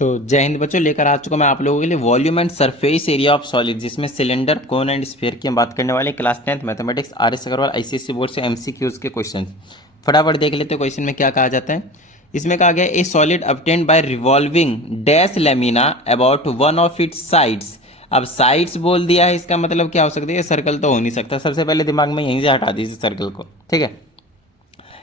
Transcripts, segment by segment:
तो जय हिंद बच्चों, लेकर आ चुका मैं आप लोगों के लिए volume and surface area of solid, जिसमें सिलेंडर, कोन एंड स्फीयर की हम बात करने वाले। Class 10th mathematics RS Agarwal ICSE board से MCQs के क्वेश्चन। फटाफट देख लेते हैं क्वेश्चन में क्या कहा जाता है। इसमें कहा गया a solid obtained by revolving dash lamina about one of its sides. अब साइड्स बोल दिया है, इसका मतलब क्या हो सकता है? सर्कल तो हो नहीं सकता। सबसे पहले दिमाग में यहीं से हटा दीजिए सर्कल को, ठीक है।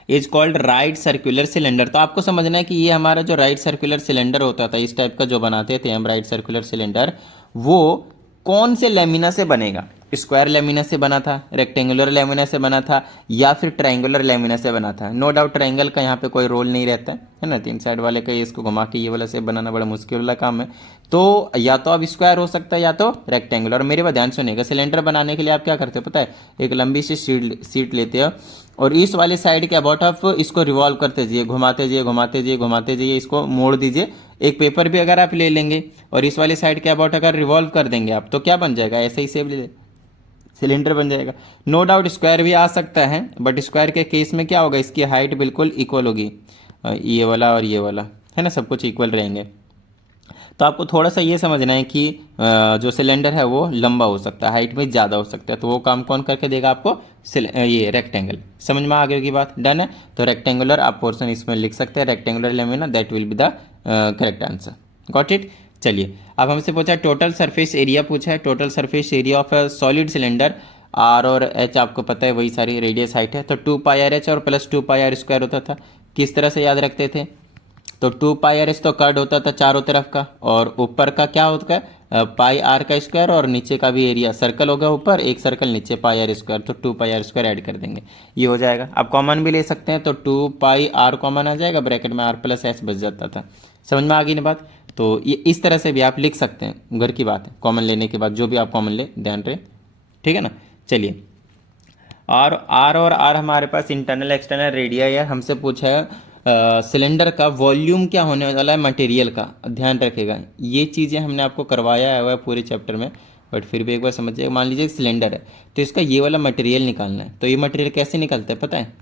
Is called right circular cylinder. तो आपको समझना है कि ये हमारा जो राइट सर्कुलर सिलेंडर होता था, इस टाइप का जो बनाते थे हम राइट सर्कुलर सिलेंडर, वो कौन से लेमिना से बनेगा? स्क्वायर लेमिना से बना था, रेक्टेंगुलर लेमिना से बना था, या फिर ट्रायंगुलर लेमिना से बना था। नो डाउट ट्रायंगल का यहाँ पे कोई रोल नहीं रहता है ना। तीन साइड वाले का इसको घुमा के ये वाला शेप बनाना बड़ा मुश्किल वाला काम है। तो या तो अब स्क्वायर हो सकता है या तो रेक्टेंगुलर। मेरे बात ध्यान सुनिएगा, सिलेंडर बनाने के लिए आप क्या करते हो पता है? एक लंबी सी सीट लेते हो और इस वाले साइड के अबाउट ऑफ इसको रिवॉल्व करते जाइए, घुमाते जाइए घुमाते जाइए घुमाते जाइए, इसको मोड़ दीजिए। एक पेपर भी अगर आप ले लेंगे और इस वाले साइड के अबाउट अगर रिवॉल्व कर देंगे आप, तो क्या बन जाएगा? ऐसे ही सेप सिलेंडर बन जाएगा। नो डाउट स्क्वायर भी आ सकता है, बट स्क्वायर के केस में क्या होगा? इसकी हाइट बिल्कुल इक्वल होगी, ये वाला और ये वाला, है ना, सब कुछ इक्वल रहेंगे। तो आपको थोड़ा सा ये समझना है कि जो सिलेंडर है वो लंबा हो सकता है, हाइट में ज़्यादा हो सकता है। तो वो काम कौन करके देगा आपको? ये रेक्टेंगल। समझ में आ गई की बात? डन है। तो रेक्टेंगुलर आप पोर्शन इसमें लिख सकते हैं, rectangular lamina, that will be the correct answer. Got it. चलिए, अब हमसे पूछा है टोटल सरफेस एरिया, पूछा है total surface area of solid cylinder. R और एच आपको पता है, वही सारी रेडियस हाइट है। तो 2πr/h और प्लस 2πr² होता था। किस तरह से याद रखते थे? तो 2πr/h तो कर्ड होता था चारों तरफ का, और ऊपर का क्या होता है? πr का स्क्वायर, और नीचे का भी एरिया, सर्कल होगा ऊपर, एक सर्कल नीचे, πr²। तो 2πr² ऐड कर देंगे, ये हो जाएगा। आप कॉमन भी ले सकते हैं, तो 2πr कॉमन आ जाएगा, ब्रैकेट में r+h बच जाता था। समझ में आ गई ना बात? तो ये इस तरह से भी आप लिख सकते हैं, घर की बात है। कॉमन लेने के बाद जो भी आप कॉमन ले, ध्यान रहे, ठीक है ना। चलिए, और आर हमारे पास इंटरनल एक्सटर्नल रेडिया है। हमसे पूछा है सिलेंडर का वॉल्यूम क्या होने वाला है मटेरियल का। ध्यान रखेगा, ये चीज़ें हमने आपको करवाया हुआ है पूरे चैप्टर में, बट फिर भी एक बार समझिए। मान लीजिए सिलेंडर है, तो इसका ये वाला मटेरियल निकालना है। तो ये मटेरियल कैसे निकलता है पता है?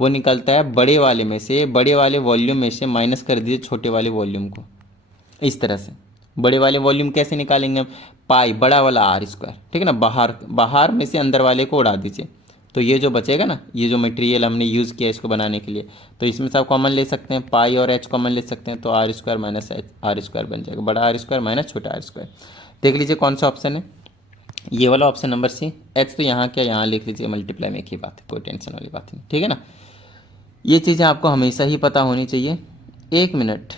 वो निकलता है बड़े वाले में से, बड़े वाले वॉल्यूम में से माइनस कर दीजिए छोटे वाले वॉल्यूम को, इस तरह से। बड़े वाले वॉल्यूम कैसे निकालेंगे हम? पाई बड़ा वाला r², ठीक है ना। बाहर में से अंदर वाले को उड़ा दीजिए, तो ये जो बचेगा ना, ये जो मटेरियल हमने यूज़ किया इसको बनाने के लिए, तो इसमें से आप कॉमन ले सकते हैं, पाई और h कॉमन ले सकते हैं, तो r² माइनस r² बन जाएगा। बड़ा r² माइनस छोटा r²। देख लीजिए कौन सा ऑप्शन है, ये वाला ऑप्शन नंबर सी। h तो यहाँ क्या, यहाँ लिख लीजिए, मल्टीप्लाई में एक ही बात है, कोई टेंशन वाली बात नहीं, ठीक है ना। ये चीज़ें आपको हमेशा ही पता होनी चाहिए। एक मिनट,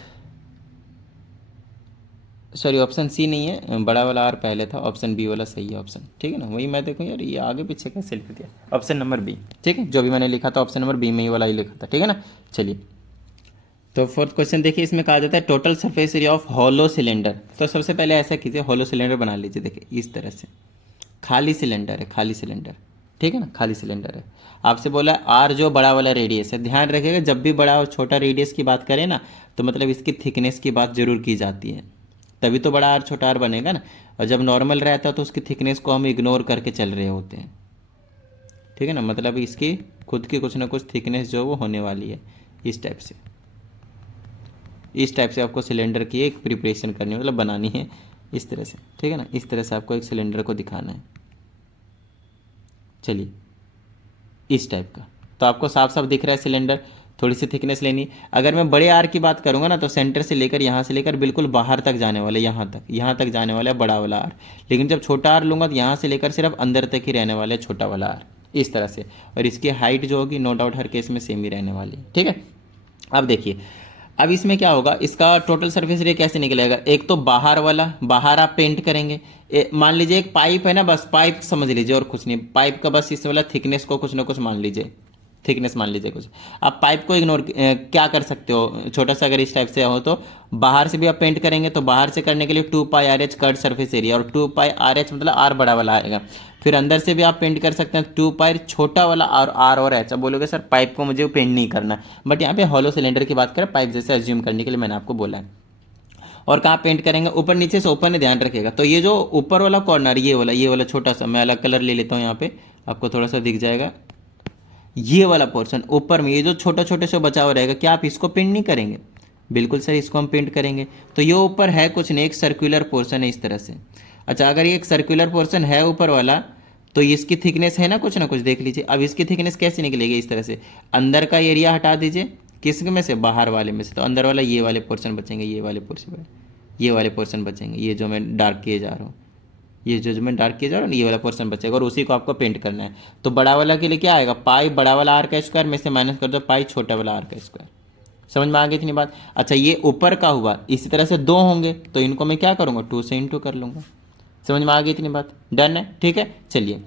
सॉरी, ऑप्शन सी नहीं है, बड़ा वाला आर पहले था, ऑप्शन बी वाला सही है ऑप्शन, ठीक है ना। वही मैं देखूँ यार, ये आगे पीछे कैसे लिख दिया, ऑप्शन नंबर बी, ठीक है। जो भी मैंने लिखा था ऑप्शन नंबर बी में ही वाला ही लिखा था, ठीक है ना। चलिए, तो फोर्थ क्वेश्चन देखिए, इसमें कहा जाता है total surface area of hollow cylinder. तो सबसे पहले ऐसा कीजिए, हॉलो सिलेंडर बना लीजिए। देखिए इस तरह से, खाली सिलेंडर है, खाली सिलेंडर, ठीक है ना, खाली सिलेंडर है। आपसे बोला आर जो बड़ा वाला रेडियस है। ध्यान रखिएगा, जब भी बड़ा और छोटा रेडियस की बात करें ना, तो मतलब इसकी थिकनेस की बात जरूर की जाती है, तभी तो बड़ा आर छोटा आर बनेगा ना। और जब नॉर्मल रहता है तो उसकी थिकनेस को हम इग्नोर करके चल रहे होते हैं, ठीक है ना। मतलब इसकी खुद की कुछ ना कुछ थिकनेस जो वो होने वाली है, इस टाइप से। इस टाइप से आपको सिलेंडर की एक प्रिपरेशन करनी, मतलब बनानी है इस तरह से, ठीक है ना। इस तरह से आपको एक सिलेंडर को दिखाना है। चलिए, इस टाइप का, तो आपको साफ साफ दिख रहा है सिलेंडर। थोड़ी सी थिकनेस लेनी। अगर मैं बड़े आर की बात करूंगा ना, तो सेंटर से लेकर यहाँ से लेकर बिल्कुल बाहर तक जाने वाले, यहाँ तक जाने वाला है बड़ा वाला आर। लेकिन जब छोटा आर लूँगा तो यहाँ से लेकर सिर्फ अंदर तक ही रहने वाला है छोटा वाला आर, इस तरह से। और इसकी हाइट जो होगी नो डाउट हर केस में सेम ही रहने वाली है, ठीक है। अब देखिए, अब इसमें क्या होगा, इसका टोटल सरफेस एरिया कैसे निकलेगा? एक तो बाहर वाला, बाहर आप पेंट करेंगे। मान लीजिए एक पाइप है ना, बस पाइप समझ लीजिए और कुछ नहीं। पाइप का बस इस वाला थिकनेस को कुछ ना कुछ मान लीजिए, थिकनेस मान लीजिए कुछ। आप पाइप को इग्नोर क्या कर सकते हो, छोटा सा अगर इस टाइप से हो तो बाहर से भी आप पेंट करेंगे। तो बाहर से करने के लिए 2πr/h कर्ड सरफेस एरिया, और 2πr/h मतलब आर बड़ा वाला आएगा। फिर अंदर से भी आप पेंट कर सकते हैं 2π छोटा वाला और आर और एच। अब बोलोगे सर पाइप को मुझे पेंट नहीं करना, बट यहाँ पे हॉलो सिलेंडर की बात करें, पाइप जैसे एज्यूम करने के लिए मैंने आपको बोला है। और कहाँ पेंट करेंगे? ऊपर नीचे से, ऊपर में ध्यान रखिएगा। तो ये जो ऊपर वाला कॉर्नर, ये वाला छोटा सा, मैं अलग कलर ले लेता हूँ, यहाँ पे आपको थोड़ा सा दिख जाएगा। ये वाला पोर्शन ऊपर में, ये जो छोटा छोटे से बचा हुआ रहेगा, क्या आप इसको पेंट नहीं करेंगे? बिल्कुल सर, इसको हम पेंट करेंगे। तो ये ऊपर है कुछ नहीं, एक सर्कुलर पोर्शन है इस तरह से। अच्छा, अगर ये एक सर्कुलर पोर्शन है ऊपर वाला, तो इसकी थिकनेस है ना कुछ देख लीजिए। अब इसकी थिकनेस कैसे निकलेगी, इस तरह से अंदर का एरिया हटा दीजिए, किस में से, बाहर वाले में से। तो अंदर वाला ये वाले पोर्शन बचेंगे, ये वाले पोर्शन, ये वाले पोर्शन बचेंगे, ये जो मैं डार्क किए जा रहा हूँ, ये जो मैं डार्क किए जा रहा हूँ, ये वाला पोर्शन बचेगा और उसी को आपको पेंट करना है। तो बड़ा वाला के लिए क्या आएगा, पाई बड़ा वाला आर का स्क्वायर में से माइनस कर दो पाई छोटा वाला आर का स्क्वायर। समझ में आ गई इतनी बात। अच्छा, ये ऊपर का हुआ, इसी तरह से दो होंगे तो इनको मैं क्या करूँगा, 2 से इंटू कर लूँगा। समझ में आ गई इतनी बात, डन है, ठीक है। चलिए,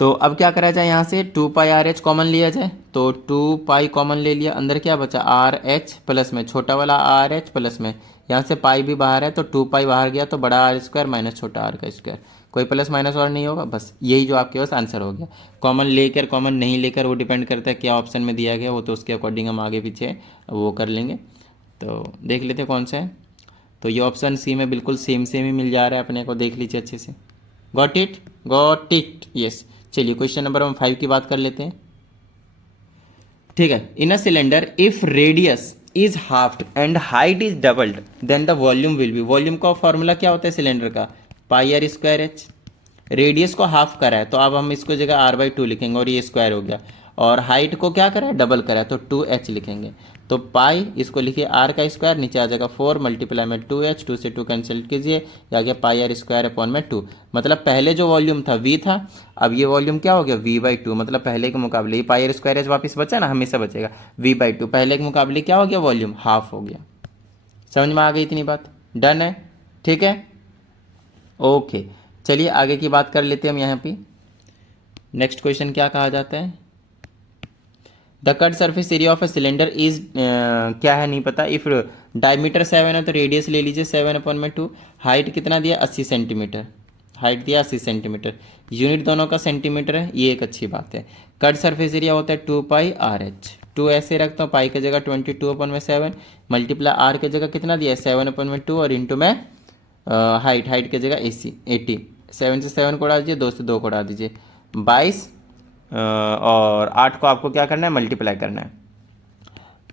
तो अब क्या करा जाए, यहाँ से 2 पाई आर एच कॉमन लिया जाए। तो 2 पाई कॉमन ले लिया, अंदर क्या बचा, आर एच प्लस में छोटा वाला आर एच प्लस में, यहाँ से पाई भी बाहर है तो 2 पाई बाहर गया तो बड़ा आर स्क्वायर माइनस छोटा आर का स्क्वायर। कोई प्लस माइनस और नहीं होगा, बस यही जो आपके पास आंसर हो गया। कॉमन लेकर कॉमन नहीं लेकर वो डिपेंड करता है क्या ऑप्शन में दिया गया, वो तो उसके अकॉर्डिंग हम आगे पीछे वो कर लेंगे। तो देख लेते हैं कौन सा है। तो ये ऑप्शन सी में बिल्कुल सेम सेम ही मिल जा रहा है अपने को, देख लीजिए अच्छे से। Got it, got it, yes. चलिए क्वेश्चन नंबर हम 5 की बात कर लेते हैं। ठीक है, in a cylinder if radius is halved and height is doubled then the volume will be. Volume का फॉर्मूला क्या होता है सिलेंडर का, pi are square h. Radius को हाफ करा है तो अब हम इसको जगह r/2 लिखेंगे और ये स्क्वायर हो गया। और हाइट को क्या करा है, डबल करा है तो 2h लिखेंगे। तो पाई इसको लिखिए आर का स्क्वायर, नीचे आ जाएगा 4 मल्टीप्लाई में 2h, 2 से 2 कैंसिल कीजिए, या गया पाई आर स्क्वायर अपॉन में 2। मतलब पहले जो वॉल्यूम था v था, अब ये वॉल्यूम क्या हो गया v/2। मतलब पहले के मुकाबले ये पाई आर स्क्वायर एच वापस बचा ना, हमेशा बचेगा v/2। पहले के मुकाबले क्या हो गया, वॉल्यूम हाफ हो गया। समझ में आ गई इतनी बात, डन है, ठीक है, ओके। चलिए आगे की बात कर लेते हैं हम यहाँ पे। नेक्स्ट क्वेश्चन क्या कहा जाता है, the cut surface area of a cylinder is, क्या है नहीं पता। इफ डायमीटर 7 है तो रेडियस ले लीजिए 7/2। हाइट कितना दिया, 80 सेंटीमीटर, हाइट दिया 80 सेंटीमीटर। यूनिट दोनों का सेंटीमीटर है, ये एक अच्छी बात है। कट सरफेस एरिया होता है 2 पाई आर एच। 2 ऐसे रखता हूँ, पाई की जगह 22/7 मल्टीप्लाई आर की जगह कितना दिया है 7/2 और इंटू में हाइट की जगह 80। 7 से 7 को उड़ा दीजिए, 2 से 2 को उड़ा दीजिए, 22 और 8 को आपको क्या करना है, मल्टीप्लाई करना है।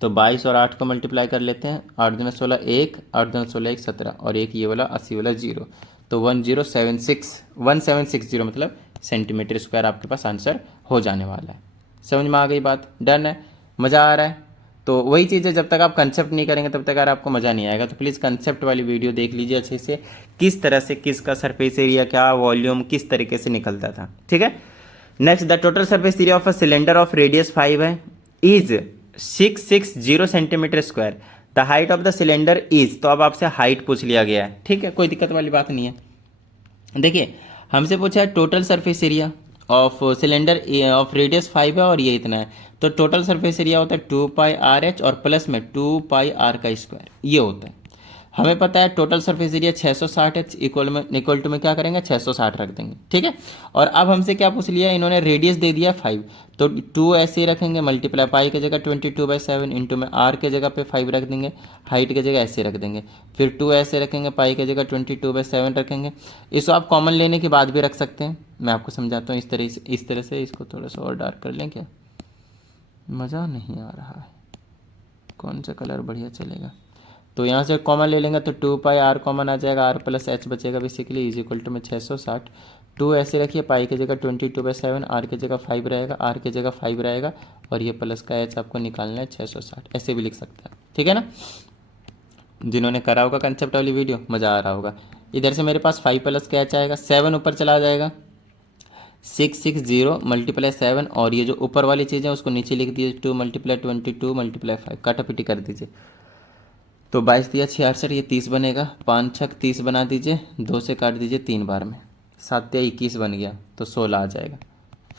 तो 22 और 8 को मल्टीप्लाई कर लेते हैं, 8 दूना 16 1, 8 दूना 16 1 17 और एक ये वाला 80 वाला 0, तो 1760 मतलब सेंटीमीटर स्क्वायर आपके पास आंसर हो जाने वाला है। समझ में आ गई बात, डन है, मज़ा आ रहा है। तो वही चीज़ है, जब तक आप कंसेप्ट नहीं करेंगे तब तक यार आपको मज़ा नहीं आएगा। तो प्लीज़ कंसेप्ट वाली वीडियो देख लीजिए अच्छे से, किस तरह से किसका सरफेस एरिया क्या वॉल्यूम किस तरीके से निकलता था, ठीक है। Next, the total surface area of a cylinder of radius 5 है is 660 centimetre square. The height of the cylinder is, तो अब आपसे हाइट पूछ लिया गया है, ठीक है, कोई दिक्कत वाली बात नहीं है। देखिए हमसे पूछा है total surface area of cylinder of radius 5 है और ये इतना है, तो टोटल सरफेस एरिया होता है 2 पाई आर एच और प्लस में 2 पाई आर का स्क्वायर, ये होता है। हमें पता है टोटल सरफेस एरिया 660 है, इक्वल टू में क्या करेंगे 660 रख देंगे, ठीक है। और अब हमसे क्या पूछ लिया, इन्होंने रेडियस दे दिया 5, तो 2 ऐसे ही रखेंगे, मल्टीप्लाई पाई की जगह 22/7 इंटू में आर के जगह पे 5 रख देंगे, हाइट की जगह ऐसे रख देंगे, फिर 2 ऐसे रखेंगे, पाई की जगह 22/7 रखेंगे। इसको आप कॉमन लेने के बाद भी रख सकते हैं, मैं आपको समझाता हूँ इस तरह से। इसको थोड़ा सा और डार्क कर लें, क्या मज़ा नहीं आ रहा है, कौन सा कलर बढ़िया चलेगा। तो यहाँ से कॉमन ले लेंगे तो 2 पाई आर कॉमन आ जाएगा, आर प्लस एच बचेगा बेसिकली, इज इक्वल टू में 660। 2 ऐसे रखिए, पाई की जगह 22/7, आर की जगह 5 रहेगा, आर की जगह 5 रहेगा और ये प्लस का एच आपको निकालना है 660, ऐसे भी लिख सकता है, ठीक है ना। जिन्होंने करा होगा कंसेप्ट वाली वीडियो मज़ा आ रहा होगा। इधर से मेरे पास 5 प्लस का एच आएगा, 7 ऊपर चला जाएगा, 660 मल्टीप्लाई 7 और ये जो ऊपर वाली चीज़ है उसको नीचे लिख दीजिए, 2 मल्टीप्लाई 22 मल्टीप्लाई 5, काटापिटी कर दीजिए। तो 22 दिया 66, ये 30 बनेगा, 5 छक 30 बना दीजिए, 2 से काट दीजिए 3 बार में, 7 दिया 21 बन गया, तो 16 आ जाएगा।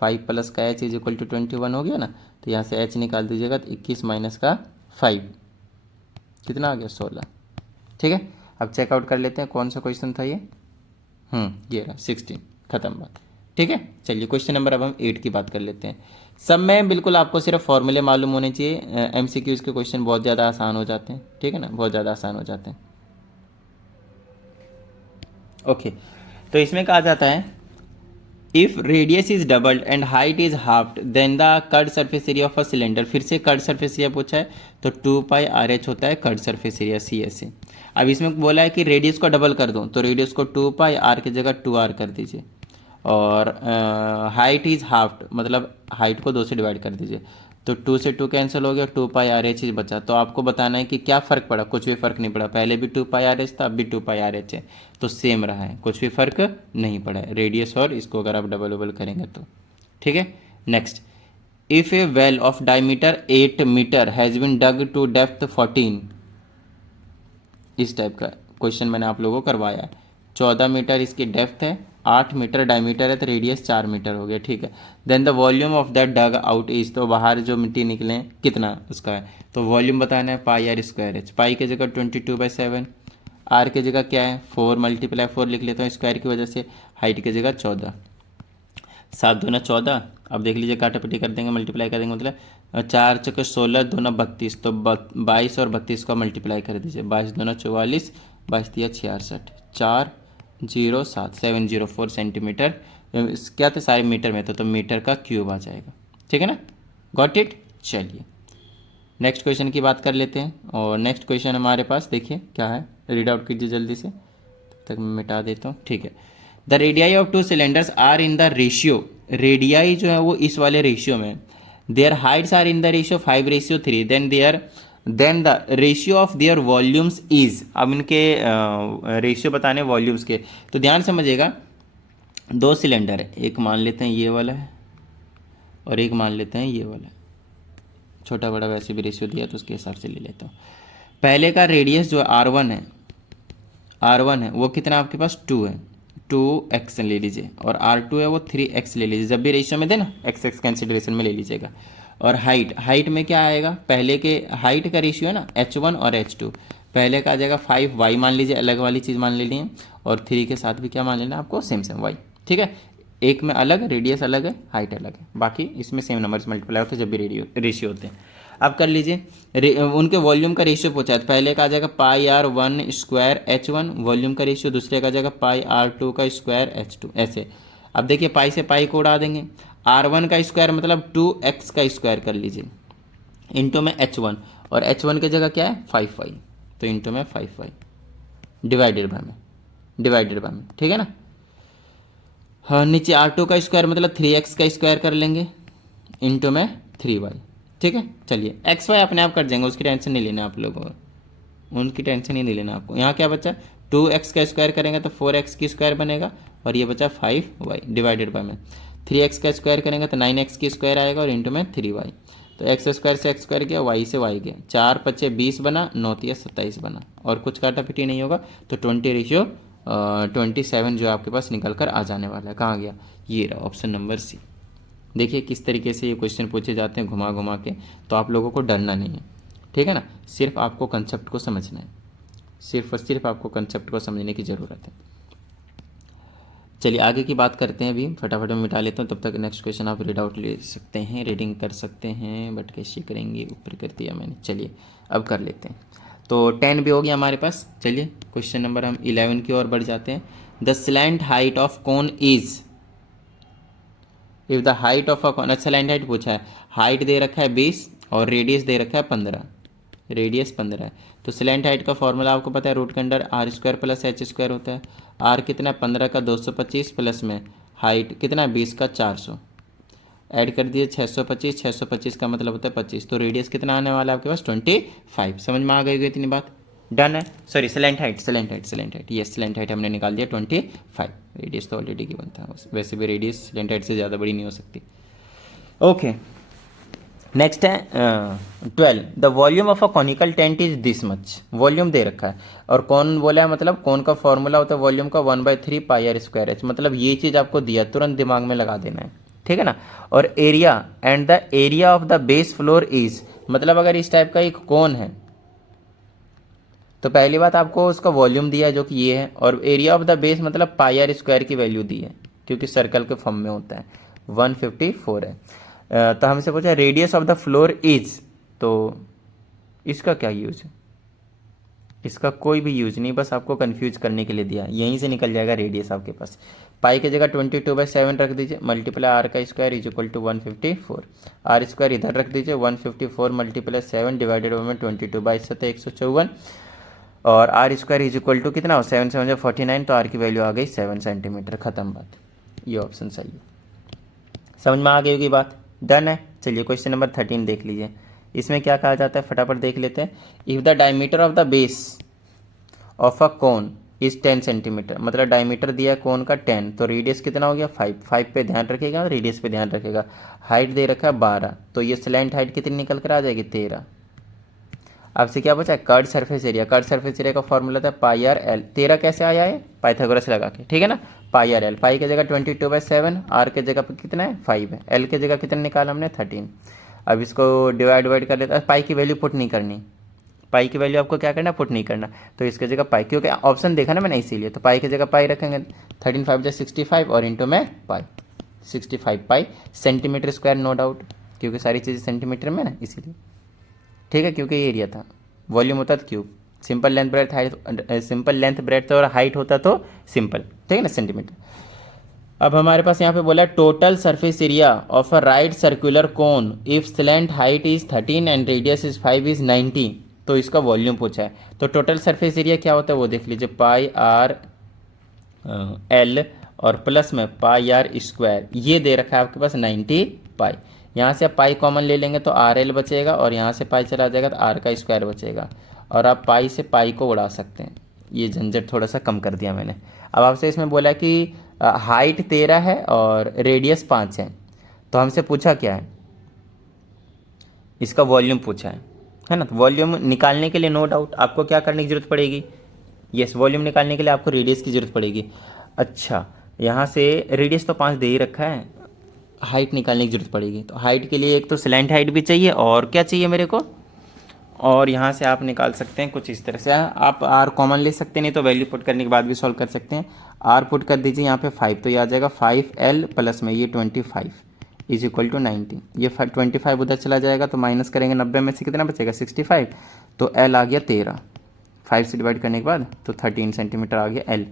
5 प्लस का एच इज इक्वल टू 21 हो गया ना, तो यहाँ से एच निकाल दीजिएगा, तो 21 माइनस का 5 कितना आ गया 16, ठीक है। अब चेकआउट कर लेते हैं कौन सा क्वेश्चन था ये, ये रहा 16, खत्म बात, ठीक है। चलिए क्वेश्चन नंबर अब हम 8 की बात कर लेते हैं। सब में बिल्कुल आपको सिर्फ फॉर्मूले मालूम होने चाहिए, एमसीक्यूज के क्वेश्चन बहुत ज़्यादा आसान हो जाते हैं, ठीक है ना, बहुत ज़्यादा आसान हो जाते हैं। ओके, तो इसमें कहा जाता है if radius is doubled and height is halved then the curved surface area of a cylinder, फिर से कर्ड सरफेस एरिया पूछा है तो 2πRh होता है curved surface area C S से। अब इसमें बोला है कि रेडियस को डबल कर दूं, तो रेडियस को 2πr की जगह 2r कर दीजिए, और हाइट इज हाफ्ड मतलब हाइट को 2 से डिवाइड कर दीजिए, तो 2 से 2 कैंसिल हो गया, 2πRh ही बचा। तो आपको बताना है कि क्या फ़र्क पड़ा, कुछ भी फ़र्क नहीं पड़ा, पहले भी 2πRh था अब भी 2πRh है, तो सेम रहा है, कुछ भी फ़र्क नहीं पड़ा है रेडियस और इसको अगर आप डबल वबल करेंगे तो। ठीक है, next, if a well of diameter 8 metre has been dug to depth 14, इस टाइप का क्वेश्चन मैंने आप लोगों को करवाया है। 14 मीटर इसकी डेप्थ है, 8 मीटर डायमीटर है, तो रेडियस 4 मीटर हो गया। ठीक है, then the volume of that dug out is, तो बाहर जो मिट्टी निकले कितना उसका है, तो वॉल्यूम बताना है πr²h, पाई की जगह 22/7, आर की जगह क्या है 4 × 4 लिख लेता हूँ स्क्वायर की वजह से, हाइट की जगह 14, 7 दूना 14, अब देख लीजिए काटापटी कर देंगे मल्टीप्लाई कर देंगे, मतलब 4 × 16 दूना 32, तो 22 और 32 को मल्टीप्लाई कर दीजिए, 22 दूना 44, 22 दिया 66, 407 704 सेंटीमीटर, क्या था सारे मीटर में, तो मीटर का क्यूब आ जाएगा। ठीक है ना, गॉट इट। चलिए नेक्स्ट क्वेश्चन की बात कर लेते हैं, और नेक्स्ट क्वेश्चन हमारे पास देखिए क्या है, रीड आउट कीजिए जल्दी से, तब तक मैं मिटा देता हूँ। ठीक है, the radii of 2 cylinders are in the ratio, radii जो है वो इस वाले रेशियो में, their heights are in the ratio 5:3, then the ratio of their volumes is, अब इनके रेशियो बताने वॉल्यूम्स के, तो ध्यान समझिएगा, 2 सिलेंडर है, एक मान लेते हैं ये वाला है और एक मान लेते हैं ये वाला है, छोटा बड़ा वैसे भी रेशियो दिया तो उसके हिसाब से ले लेता हूँ। पहले का रेडियस जो R1 है वो कितना आपके पास 2 है, 2x ले लीजिए, और R2 है वो 3x ले लीजिए, जब भी रेशियो में दे ना x कंसिडरेशन में ले लीजिएगा। और हाइट में क्या आएगा, पहले के हाइट का रेशियो है ना h1 और h2, पहले का आ जाएगा 5y मान लीजिए, अलग वाली चीज़ मान लेनी है, और 3 के साथ भी क्या मान लेना है आपको, सेम y। ठीक है, एक में अलग रेडियस अलग है, हाइट अलग है, बाकी इसमें सेम नंबर्स मल्टीप्लाई होते हैं जब भी रेशियो होते हैं। अब कर लीजिए उनके वॉल्यूम का रेशियो पूछा है, तो पहले का आ जाएगा πr1² वॉल्यूम का रेशियो, दूसरे का आ जाएगा πr2² ऐसे। अब देखिए पाई से पाई को उड़ा देंगे, R1 का स्क्वायर मतलब 2x का स्क्वायर कर लीजिए, इंटू में h1, और h1 की जगह क्या है 5y, तो इंटू में 5y डिवाइडेड बाय में। ठीक है ना, हाँ नीचे R2 का स्क्वायर मतलब 3x का स्क्वायर कर लेंगे, इंटू में 3y। ठीक है, चलिए एक्स वाई अपने आप कट जाएंगे, उसकी टेंशन नहीं लेना आप लोगों को, उनकी टेंशन ही नहीं लेना आपको। यहाँ क्या बचा 2x का स्क्वायर करेंगे तो 4x की स्क्वायर बनेगा, और ये बचा 5y डिवाइडेड बाय में, 3x का स्क्वायर करेंगे तो 9x की स्क्वायर आएगा, और इंटू में 3y, तो x स्क्वायर से x स्क्वायर गया, y से y गया, 4 × 5 = 20 बना, 9 × 27 बना, और कुछ काटापिटी नहीं होगा, तो 20:27 जो आपके पास निकल कर आ जाने वाला है। कहाँ गया, ये रहा ऑप्शन नंबर सी। देखिए किस तरीके से ये क्वेश्चन पूछे जाते हैं घुमा घुमा के, तो आप लोगों को डरना नहीं है। ठीक है ना, सिर्फ आपको कंसेप्ट को समझना है, सिर्फ और सिर्फ आपको कंसेप्ट को समझने की ज़रूरत है। चलिए आगे की बात करते हैं, अभी फटाफट में मिटा लेता हूँ, तब तक नेक्स्ट क्वेश्चन आप रीड आउट ले सकते हैं, रीडिंग कर सकते हैं, बट कैसे करेंगे, ऊपर कर दिया मैंने। चलिए अब कर लेते हैं, तो 10 भी हो गया हमारे पास। चलिए क्वेश्चन नंबर हम 11 की ओर बढ़ जाते हैं। The slant height of cone is, if the height of a cone, अच्छा स्लैंट हाइट पूछा है, हाइट दे रखा है 20 और रेडियस दे रखा है 15, रेडियस 15 है, तो स्लैंट हाइट का फॉर्मूला आपको पता है, रूट के अंडर r² + h² होता है। r कितना है 15 का 225, प्लस में हाइट कितना है 20 का 400, ऐड कर दिए 625, 625 का मतलब होता है 25, तो रेडियस कितना आने वाला है आपके पास 25। समझ में आ गई इतनी बात, डन है। सॉरी स्लैंट हाइट, ये स्लैंट हाइट हमने निकाल दिया 25, रेडियस तो ऑलरेडी गिवन था, वैसे भी रेडियस स्लैंट हाइट से ज़्यादा बड़ी नहीं हो सकती। ओके नेक्स्ट है 12, the volume of a conical tent is this much, volume दे रखा है, और कौन बोला है, मतलब कौन का फॉर्मूला होता है वॉल्यूम का 1/3 πr²h, मतलब ये चीज़ आपको दिया तुरंत दिमाग में लगा देना है। ठीक है ना, और area and the area of the base floor is, मतलब अगर इस टाइप का एक कोन है तो पहली बात आपको उसका वॉल्यूम दिया है जो कि ये है, और एरिया ऑफ द बेस मतलब πr² की वैल्यू दी है, क्योंकि सर्कल के फॉर्म में होता है, 154 है। तो हमसे पूछा radius of the floor is, तो इसका क्या यूज है, इसका कोई भी यूज नहीं, बस आपको कंफ्यूज करने के लिए दिया, यहीं से निकल जाएगा रेडियस आपके पास। पाई की जगह 22/7 रख दीजिए, मल्टीप्लाई आर का square is equal to 154। R square इधर रख दीजिए, 154 मल्टीप्लाई 7 डिवाइडेड बाई 22/7 154। और R square is equal to कितना हो, 7 7 49, तो आर की वैल्यू आ गई 7 सेंटीमीटर। खत्म बात, ये ऑप्शन सही है। समझ में आ गई होगी बात, डन है। चलिए क्वेश्चन नंबर 13 देख लीजिए, इसमें क्या कहा जाता है फटाफट देख लेते हैं। If the diameter of the base of a cone is 10 centimetre, मतलब डायमीटर दिया है कोन का 10, तो रेडियस कितना हो गया 5। 5 पे ध्यान रखिएगा, रेडियस पे ध्यान रखिएगा। हाइट दे रखा है 12, तो ये स्लैंट हाइट कितनी निकल कर आ जाएगी 13। आपसे क्या बचा है, curved surface area. Curd surface area का फॉर्मूला था पाई आर एल। 13 कैसे आया है, पाइथागोरस लगा के, ठीक है ना। पाई आर एल, पाई की जगह 22/7, आर के जगह पर कितना है 5 है, एल के जगह कितना निकाला हमने 13। अब इसको डिवाइड कर लेते हैं, पाई की वैल्यू पुट नहीं करनी, पाई की वैल्यू आपको क्या करना, पुट नहीं करना, तो इसके जगह पाई, क्योंकि ऑप्शन देखा ना मैंने इसीलिए, तो पाई की जगह पाई रखेंगे, 13 5 65 और इंटू में pi, 65 pi centimetre square, no doubt, क्योंकि सारी चीज़ें सेंटीमीटर में ना इसीलिए, ठीक है, क्योंकि ये एरिया था। वॉल्यूम होता था cube, simple length breadth height, simple length breadth और हाइट होता तो सिंपल, ठीक है ना, सेंटीमीटर। अब हमारे पास यहाँ पे बोला है total surface area of a right circular cone if slant height is 13 and radius is 5 is 90, तो इसका वॉल्यूम पूछा है। तो टोटल सरफेस एरिया क्या होता है वो देख लीजिए, पाई आर एल और प्लस में पाई आर स्क्वायर, ये दे रखा है आपके पास 90 पाई। यहाँ से आप पाई कॉमन ले लेंगे तो आर एल बचेगा, और यहाँ से पाई चला जाएगा तो आर का स्क्वायर बचेगा, और आप पाई से पाई को उड़ा सकते हैं। ये झंझट थोड़ा सा कम कर दिया मैंने। अब आपसे इसमें बोला कि हाइट 13 है और रेडियस 5 है, तो हमसे पूछा क्या है, इसका वॉल्यूम पूछा है ना। तो वॉल्यूम निकालने के लिए नो डाउट आपको क्या करने की जरूरत पड़ेगी, यस, वॉल्यूम निकालने के लिए आपको रेडियस की जरूरत पड़ेगी। अच्छा, यहाँ से रेडियस तो 5 दे ही रखा है, हाइट निकालने की जरूरत पड़ेगी, तो हाइट के लिए एक तो स्लैंट हाइट भी चाहिए, और क्या चाहिए मेरे को, और यहाँ से आप निकाल सकते हैं कुछ इस तरह से, आप आर कॉमन ले सकते हैं, नहीं तो वैल्यू पुट करने के बाद भी सॉल्व कर सकते हैं। आर पुट कर दीजिए यहाँ पे 5, तो ये आ जाएगा 5L प्लस में ये 25 इज इक्वल टू 90। ये 25 उधर चला जाएगा तो माइनस करेंगे, 90 में से कितना बचेगा 65, तो L आ गया 13, 5 से डिवाइड करने के बाद तो 13 सेंटीमीटर आ गया L।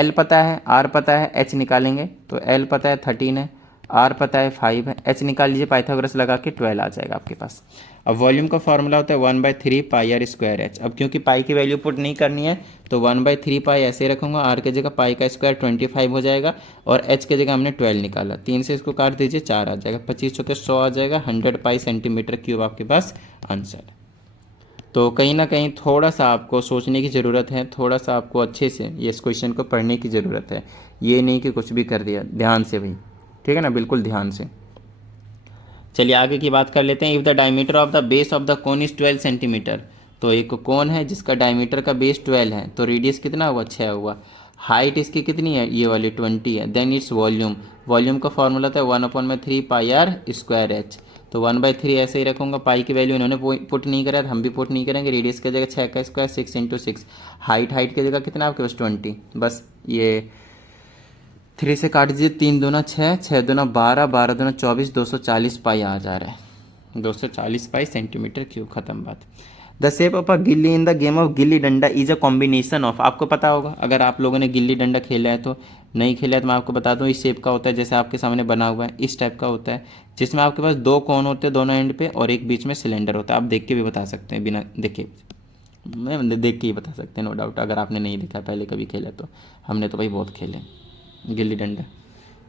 L पता है, R पता है, H निकालेंगे तो L पता है 13 है, R पता है 5 है, H निकाल लीजिए पाइथागोरस लगा के 12 आ जाएगा आपके पास। अब वॉल्यूम का फॉर्मूला होता है 1/3 पाई आर स्क्वायर एच। अब क्योंकि पाई की वैल्यू पुट नहीं करनी है तो 1/3 पाई ऐसे रखूंगा, आर के जगह पाई का स्क्वायर 25 हो जाएगा, और एच के जगह हमने 12 निकाला, 3 से इसको काट दीजिए 4 आ जाएगा, 25 चौके 100 आ जाएगा, 100 पाई सेंटीमीटर क्यूब आपके पास आंसर। तो कहीं ना कहीं थोड़ा सा आपको सोचने की ज़रूरत है, थोड़ा सा आपको अच्छे से ये इस क्वेश्चन को पढ़ने की ज़रूरत है, ये नहीं कि कुछ भी कर दिया, ध्यान से भाई, ठीक है ना, बिल्कुल ध्यान से। चलिए आगे की बात कर लेते हैं। If the diameter of the base of the cone is 12 centimetre, तो एक कोन है जिसका डायमीटर का बेस 12 है, तो रेडियस कितना हुआ 6 हुआ, हाइट इसकी कितनी है ये वाली 20 है, देन इट्स वॉल्यूम, वॉल्यूम का फॉर्मूला था 1/3 पाई आर स्क्वायर एच, तो 1/3 ऐसे ही रखूंगा, पाई की वैल्यू इन्होंने पुट नहीं करा, हम भी पुट नहीं करेंगे, रेडियस की जगह 6 का स्क्वायर 6 × 6, हाइट की जगह कितना आपके पास 20, बस ये 3 से काट दीजिए, 3 दूना 6, 6 दूना 12, 12 दूना 24, 240 पाई आ जा रहा है, 240 पाई सेंटीमीटर क्यूब, खत्म बात। द शेप ऑफ अ गिल्ली in the game of gilli danda is a combination of, आपको पता होगा अगर आप लोगों ने गिल्ली डंडा खेला है, तो नहीं खेला है तो मैं आपको बता दूं, इस शेप का होता है, जैसे आपके सामने बना हुआ है इस टाइप का होता है, जिसमें आपके पास 2 कोन होते हैं दोनों एंड पे, और एक बीच में सिलेंडर होता है। आप देख के भी बता सकते हैं, बिना देखे, मैं देख के ही बता सकते हैं नो डाउट, अगर आपने नहीं देखा पहले कभी खेला तो। हमने तो भाई बहुत खेले गिल्ली डंडा,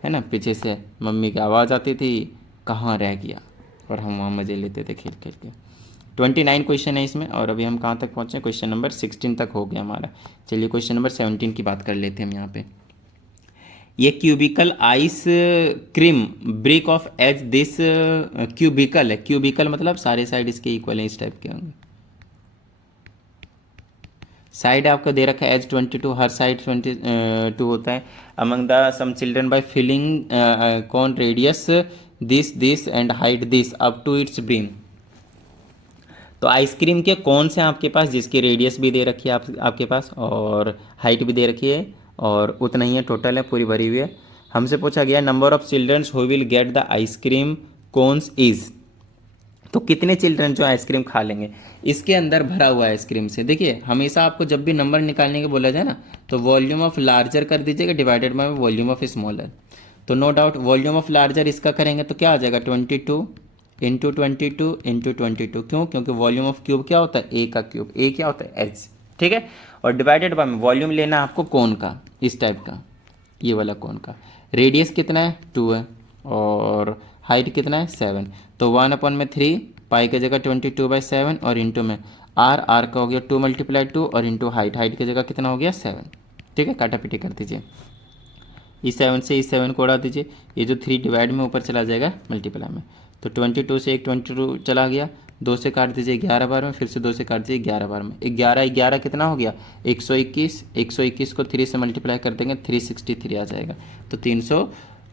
है ना, पीछे से मम्मी की आवाज़ आती थी कहाँ रह गया, और हम वहाँ मज़े लेते थे खेल खेल के। 29 क्वेश्चन है इसमें, और अभी हम कहाँ तक पहुँचे, क्वेश्चन नंबर 16 तक हो गया हमारा। चलिए क्वेश्चन नंबर 17 की बात कर लेते हैं हम यहाँ पे। ये cubical ice cream brick of edge this, cubical है, क्यूबिकल मतलब सारे साइड इसके इक्वल हैं, इस टाइप के होंगे। साइड आपको दे रखा है एज 22, हर साइड 22 होता है। Among the some children by filling cone radius this and height this up to its brim. तो आइसक्रीम के कौन से आपके पास जिसकी रेडियस भी दे रखी है आपके पास, और हाइट भी दे रखी है, और उतना ही है, टोटल है, पूरी भरी हुई है। हमसे पूछा गया number of childrens who will get the ice cream cones is, तो कितने चिल्ड्रन जो आइसक्रीम खा लेंगे, इसके अंदर भरा हुआ आइसक्रीम से। देखिए हमेशा आपको जब भी नंबर निकालने के बोला जाए ना, तो वॉल्यूम ऑफ लार्जर कर दीजिएगा divided by volume of smaller. तो no doubt volume of larger इसका करेंगे तो क्या आ जाएगा 22 इंटू 22 इंटू 22। क्यों? क्योंकि वॉल्यूम ऑफ क्यूब क्या होता है, ए का क्यूब, ए क्या होता है एच, ठीक है। और डिवाइडेड बाय वॉल्यूम लेना है आपको कोन का, इस टाइप का, ये वाला कोन का। रेडियस कितना है 2 है और हाइट कितना है 7। तो 1/3 पाई की जगह 22/7 और इंटू में आर का हो गया 2 × 2 और इंटू हाइट की जगह कितना हो गया 7। ठीक है, काटा पीटी कर दीजिए। इस 7 से इस 7 को उड़ा दीजिए, ये जो 3 डिवाइड में ऊपर चला जाएगा मल्टीप्लाई में। तो 22 से एक 22 चला गया, 2 से काट दीजिए 11 बार में, फिर से 2 से काट दीजिए 11 बार में। 11 कितना हो गया 121, 121 को 3 से मल्टीप्लाई कर देंगे 363 आ जाएगा। तो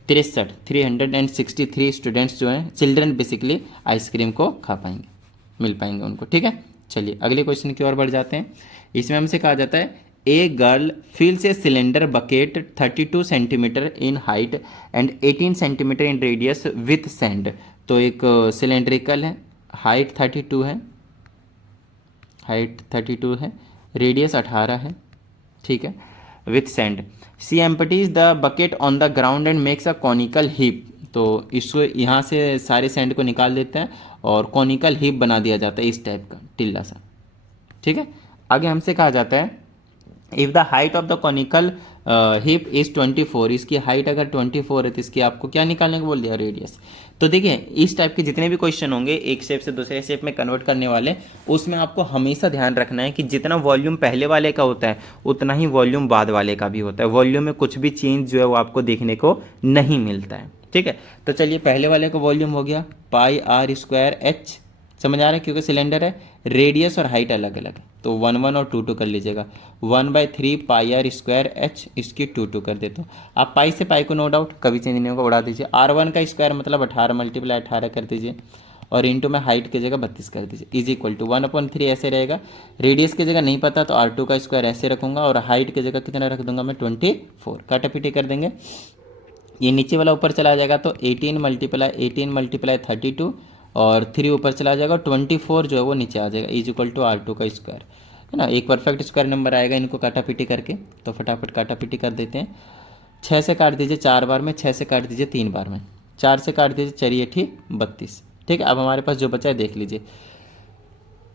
363 स्टूडेंट्स जो हैं, चिल्ड्रन बेसिकली आइसक्रीम को खा पाएंगे, मिल पाएंगे उनको। ठीक है, चलिए अगले क्वेश्चन की ओर बढ़ जाते हैं। इसमें हमसे कहा जाता है a girl fills a cylinder bucket 32 centimetre in height and 18 centimetre in radius with sand. तो एक सिलेंड्रिकल है, हाइट 32 है, रेडियस 18 है, ठीक है, with sand. She empties the bucket on the ground and makes a conical heap. तो इसको यहाँ से सारे सैंड को निकाल देते हैं और कॉनिकल हीप बना दिया जाता है इस टाइप का टिल्ला सा। ठीक है, आगे हमसे कहा जाता है if the height of the conical hip is 24, इसकी हाइट अगर 24 है तो इसकी आपको क्या निकालने को बोल दिया, रेडियस। तो देखिए इस टाइप के जितने भी क्वेश्चन होंगे एक शेप से दूसरे शेप में कन्वर्ट करने वाले, उसमें आपको हमेशा ध्यान रखना है कि जितना वॉल्यूम पहले वाले का होता है उतना ही वॉल्यूम बाद वाले का भी होता है। वॉल्यूम में कुछ भी चेंज जो है वो आपको देखने को नहीं मिलता है। ठीक है, तो चलिए पहले वाले का वॉल्यूम हो गया पाई आर स्क्वायर एच, समझ आ रहा है, क्योंकि सिलेंडर है, रेडियस और हाइट अलग अलग है तो 1 1 और 2 2 कर लीजिएगा। 1/3 पाई आर स्क्वायर एच, इसकी 2 2 कर देते हो आप। पाई से पाई को नो डाउट कभी चेंज नहीं होगा, उड़ा दीजिए। R1 का स्क्वायर मतलब 18 मल्टीप्लाई 18 कर दीजिए और इंटू में हाइट की जगह 32 कर दीजिए, इज इक्वल टू 1/3 ऐसे रहेगा। रेडियस की जगह नहीं पता तो R2 का स्क्वायर ऐसे रखूंगा और हाइट की जगह कितना रख दूंगा मैं 24, काटा पीटी कर देंगे। ये नीचे वाला ऊपर चला जाएगा तो 18 × 32 और 3 ऊपर चला जाएगा, 24 जो है वो नीचे आ जाएगा, इज इक्वल टू R2 का स्क्वायर, है ना। एक परफेक्ट स्क्वायर नंबर आएगा इनको काटा पीटी करके। तो फटाफट काटा पीटी कर देते हैं। 6 से काट दीजिए 4 बार में, 6 से काट दीजिए 3 बार में, 4 से काट दीजिए 4 ठीक 32। ठीक है, अब हमारे पास जो बचा है देख लीजिए,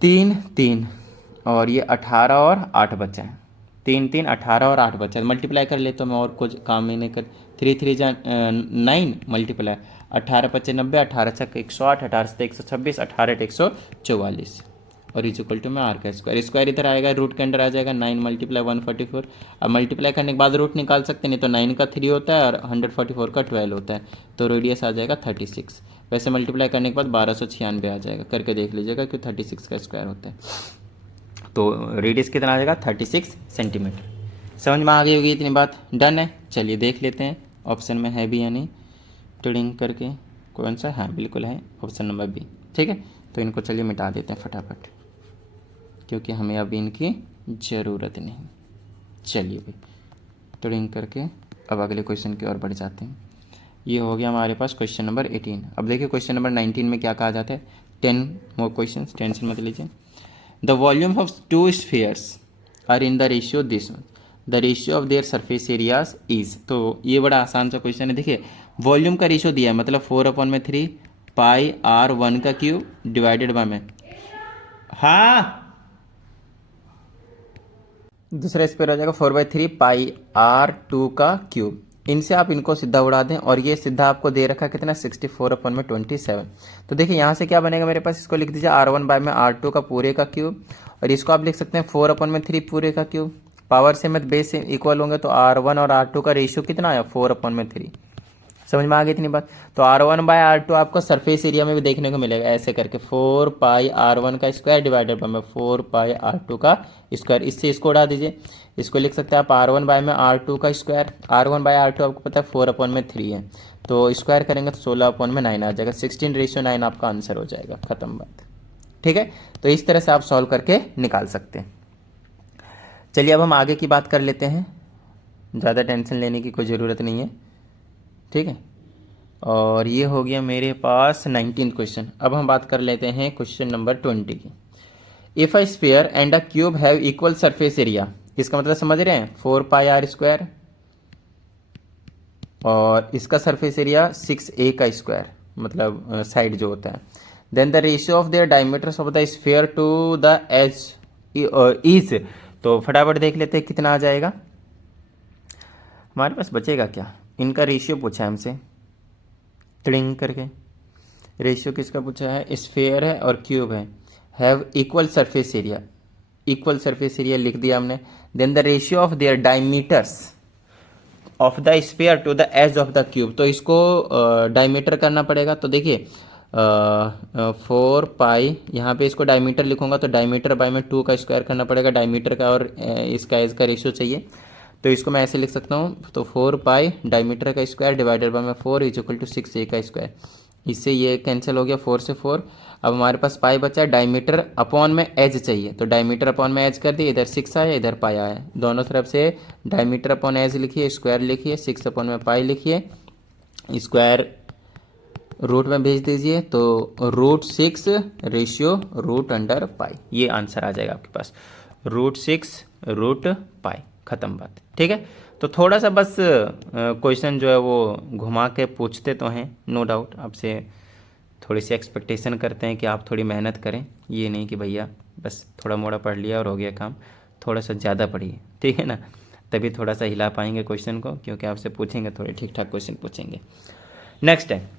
3 3 और ये 18 और 8 बचा है, 3 3 18 और 8 बचा है। मल्टीप्लाई कर ले तो मैं और कुछ काम ही नहीं कर, 3 3 जा 9 मल्टीप्लाई 18 × 90, 18 × 108, 18 से 126, 18 × 144 और इज इक्वल टू में आर का स्क्वायर। स्क्वायर इधर आएगा, रूट के अंदर आ जाएगा, 9 × 144। अब मल्टीप्लाई करने के बाद रूट निकाल सकते नहीं तो 9 का 3 होता है और 144 का 12 होता है, तो रेडियस आ जाएगा 36। वैसे मल्टीप्लाई करने के बाद 1296 आ जाएगा, करके देख लीजिएगा कि 36 का स्क्वायर होता है। तो रेडियस कितना आ जाएगा 36 सेंटीमीटर। समझ में आ गई होगी इतनी बात, डन है। चलिए देख लेते हैं ऑप्शन में है भी या नहीं, टिडिंग करके कौन सा, हाँ बिल्कुल है ऑप्शन नंबर बी। ठीक है, तो इनको चलिए मिटा देते हैं फटाफट क्योंकि हमें अब इनकी ज़रूरत नहीं। चलिए भाई टिडिंग करके अब अगले क्वेश्चन की ओर बढ़ जाते हैं। ये हो गया हमारे पास क्वेश्चन नंबर 18। अब देखिए क्वेश्चन नंबर 19 में क्या कहा जाता है, 10 मोर क्वेश्चन, टेंशन मत लीजिए। The volume of 2 spheres are in the ratio this, the ratio of their surface areas is. तो ये बड़ा आसान सा क्वेश्चन है। देखिए वॉल्यूम का रेशियो दिया है मतलब 4/3 पाई R1 का क्यूब डिवाइडेड बाय में, हाँ दूसरा स्क्वायर हो जाएगा 4/3 पाई R2 का क्यूब। इनसे आप इनको सीधा उड़ा दें और ये सीधा आपको दे रखा कितना 64/27। तो देखिए यहाँ से क्या बनेगा मेरे पास, इसको लिख दीजिए R1 बाय में R2 का पूरे का क्यूब और इसको आप लिख सकते हैं 4/3 पूरे का क्यूब। पावर से मत बेस से इक्वल होंगे तो R1 और R2 का रेशियो कितना आया 4/3। समझ में आ गई इतनी बात। तो R1 बाय R2 आपको सरफेस एरिया में भी देखने को मिलेगा ऐसे करके 4 पाई R1 का स्क्वायर डिवाइडेड बाय में 4 पाई R2 का स्क्वायर। इससे इसको उड़ा दीजिए, इसको लिख सकते हैं आप R1 बाय में R2 का स्क्वायर। R1 बाय R2 आपको पता है 4/3 है तो स्क्वायर करेंगे तो 16/9 आ जाएगा, 16:9 आपका आंसर हो जाएगा, खत्म बात। ठीक है, तो इस तरह से आप सॉल्व करके निकाल सकते हैं। चलिए अब हम आगे की बात कर लेते हैं, ज़्यादा टेंशन लेने की कोई ज़रूरत नहीं है। ठीक है, और ये हो गया मेरे पास 19th क्वेश्चन। अब हम बात कर लेते हैं क्वेश्चन नंबर 20 की। If a sphere and a cube have equal surface area, इसका मतलब समझ रहे हैं 4πr², और इसका सरफेस एरिया 6a का स्क्वायर, मतलब साइड जो होता है। Then the ratio of their diameters of the sphere to the edge is, तो फटाफट देख लेते हैं कितना आ जाएगा हमारे पास, बचेगा क्या। इनका रेशियो पूछा है हमसे, ट्रिंग करके। रेशियो किसका पूछा है, स्फीयर है और क्यूब है, have equal surface area, equal surface area लिख दिया हमने। Then the ratio of their diameters of the sphere to the edge of the cube, तो इसको डायमीटर करना पड़ेगा। तो देखिए 4π, यहाँ पे इसको डायमीटर लिखूंगा तो डायमीटर बाय में 2 का स्क्वायर करना पड़ेगा डायमीटर का, और इसका एज का रेशियो चाहिए, तो इसको मैं ऐसे लिख सकता हूँ। तो 4π डायमीटर का स्क्वायर डिवाइडेड बाय में 4 इज इक्वल टू 6a का स्क्वायर। इससे ये कैंसिल हो गया 4 से 4। अब हमारे पास पाई बचा है, डायमीटर अपॉन में एज चाहिए, तो डायमीटर अपॉन में एज कर दिए, इधर 6 आया इधर पाई आया, दोनों तरफ से डायमीटर अपॉन एज लिखिए, स्क्वायर लिखिए, 6 अपॉन में पाई लिखिए, स्क्वायर रूट में भेज दीजिए, तो √6 रेशियो √पाई, ये आंसर आ जाएगा आपके पास, √6 खत्म बात। ठीक है, तो थोड़ा सा बस क्वेश्चन जो है वो घुमा के पूछते तो हैं, नो डाउट आपसे थोड़ी सी एक्सपेक्टेशन करते हैं कि आप थोड़ी मेहनत करें, ये नहीं कि भैया बस थोड़ा मोड़ा पढ़ लिया और हो गया काम, थोड़ा सा ज़्यादा पढ़िए, ठीक है ना, तभी थोड़ा सा हिला पाएंगे क्वेश्चन को, क्योंकि आपसे पूछेंगे थोड़े ठीक ठाक क्वेश्चन पूछेंगे। नेक्स्ट है,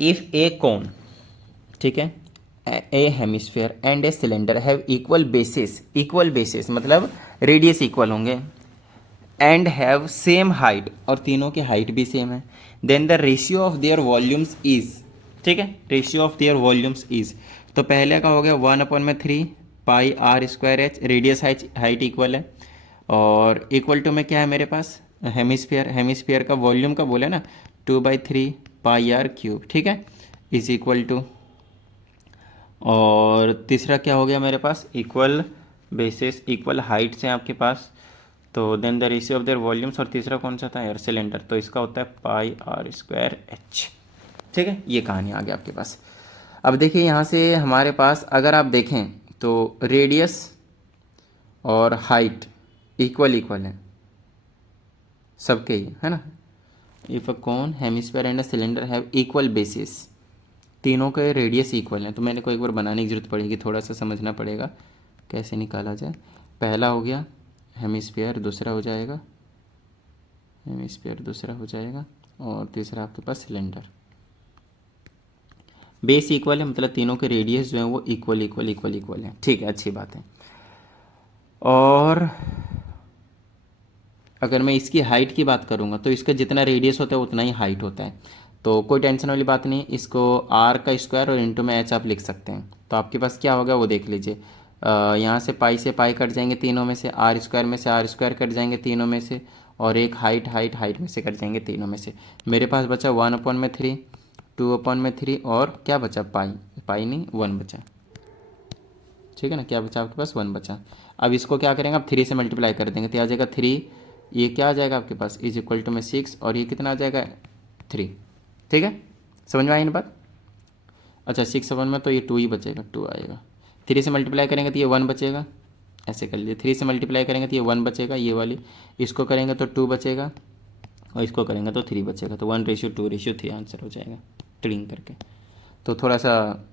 इफ़ ए कोन, ठीक है, a hemisphere and a cylinder have equal basis, equal basis मतलब रेडियस इक्वल होंगे, एंड हैव सेम हाइट, और तीनों की हाइट भी सेम है, then the ratio of their volumes is, ठीक है, ratio of their volumes is, तो पहले का हो गया 1/3πr²h, रेडियस हाइट इक्वल है, और इक्वल टू में क्या है मेरे पास, हेमिस्फीयर, हेमिस्फीयर का वॉल्यूम का बोले ना 2/3πr³, ठीक है, इज इक्वल टू, और तीसरा क्या हो गया मेरे पास, इक्वल बेसिस, इक्वल हाइट्स हैं आपके पास, तो then the ratio of their volumes, और तीसरा कौन सा था यार, सिलेंडर, तो इसका होता है πr²h, ठीक है, ये कहानी आ गया आपके पास। अब देखिए यहाँ से हमारे पास अगर आप देखें तो रेडियस और हाइट इक्वल इक्वल है सबके ही, है ना। If a cone hemisphere and a cylinder have equal basis, तीनों के रेडियस इक्वल हैं, तो मैंने को एक बार बनाने की जरूरत पड़ेगी, थोड़ा सा समझना पड़ेगा कैसे निकाला जाए। पहला हो गया हेमिस्फीयर, दूसरा हो जाएगा हेमिस्फीयर, दूसरा हो जाएगा, और तीसरा आपके पास सिलेंडर। बेस इक्वल है मतलब तीनों के रेडियस जो है वो इक्वल इक्वल इक्वल इक्वल है, ठीक है, अच्छी बात है। और अगर मैं इसकी हाइट की बात करूँगा तो इसका जितना रेडियस होता है उतना ही हाइट होता है, तो कोई टेंशन वाली बात नहीं, इसको r का स्क्वायर और इंटू में h आप लिख सकते हैं। तो आपके पास क्या होगा वो देख लीजिए, यहाँ से पाई से पाई कट जाएंगे तीनों में से, r² में से r² कट जाएंगे तीनों में से, और एक हाइट में से कट जाएंगे तीनों में से। मेरे पास बचा 1/3, 2/3, और क्या बचा, पाई नहीं 1 बचा, ठीक है ना, क्या बचा आपके पास 1 बचा। अब इसको क्या करेंगे, आप 3 से मल्टीप्लाई कर देंगे तो आ जाएगा 3, ये क्या आ जाएगा आपके पास इज इक्वल टू में 6, और ये कितना आ जाएगा 3, ठीक है, समझ में आई ना बात। अच्छा 6/1 में तो ये 2 ही बचेगा, 2 आएगा, 3 से मल्टीप्लाई करेंगे तो ये 1 बचेगा, ऐसे कर लीजिए, 3 से मल्टीप्लाई करेंगे तो ये 1 बचेगा, ये वाली, इसको करेंगे तो 2 बचेगा, और इसको करेंगे तो 3 बचेगा, तो 1:2:3 आंसर हो जाएगा ट्रिंग करके। तो थोड़ा सा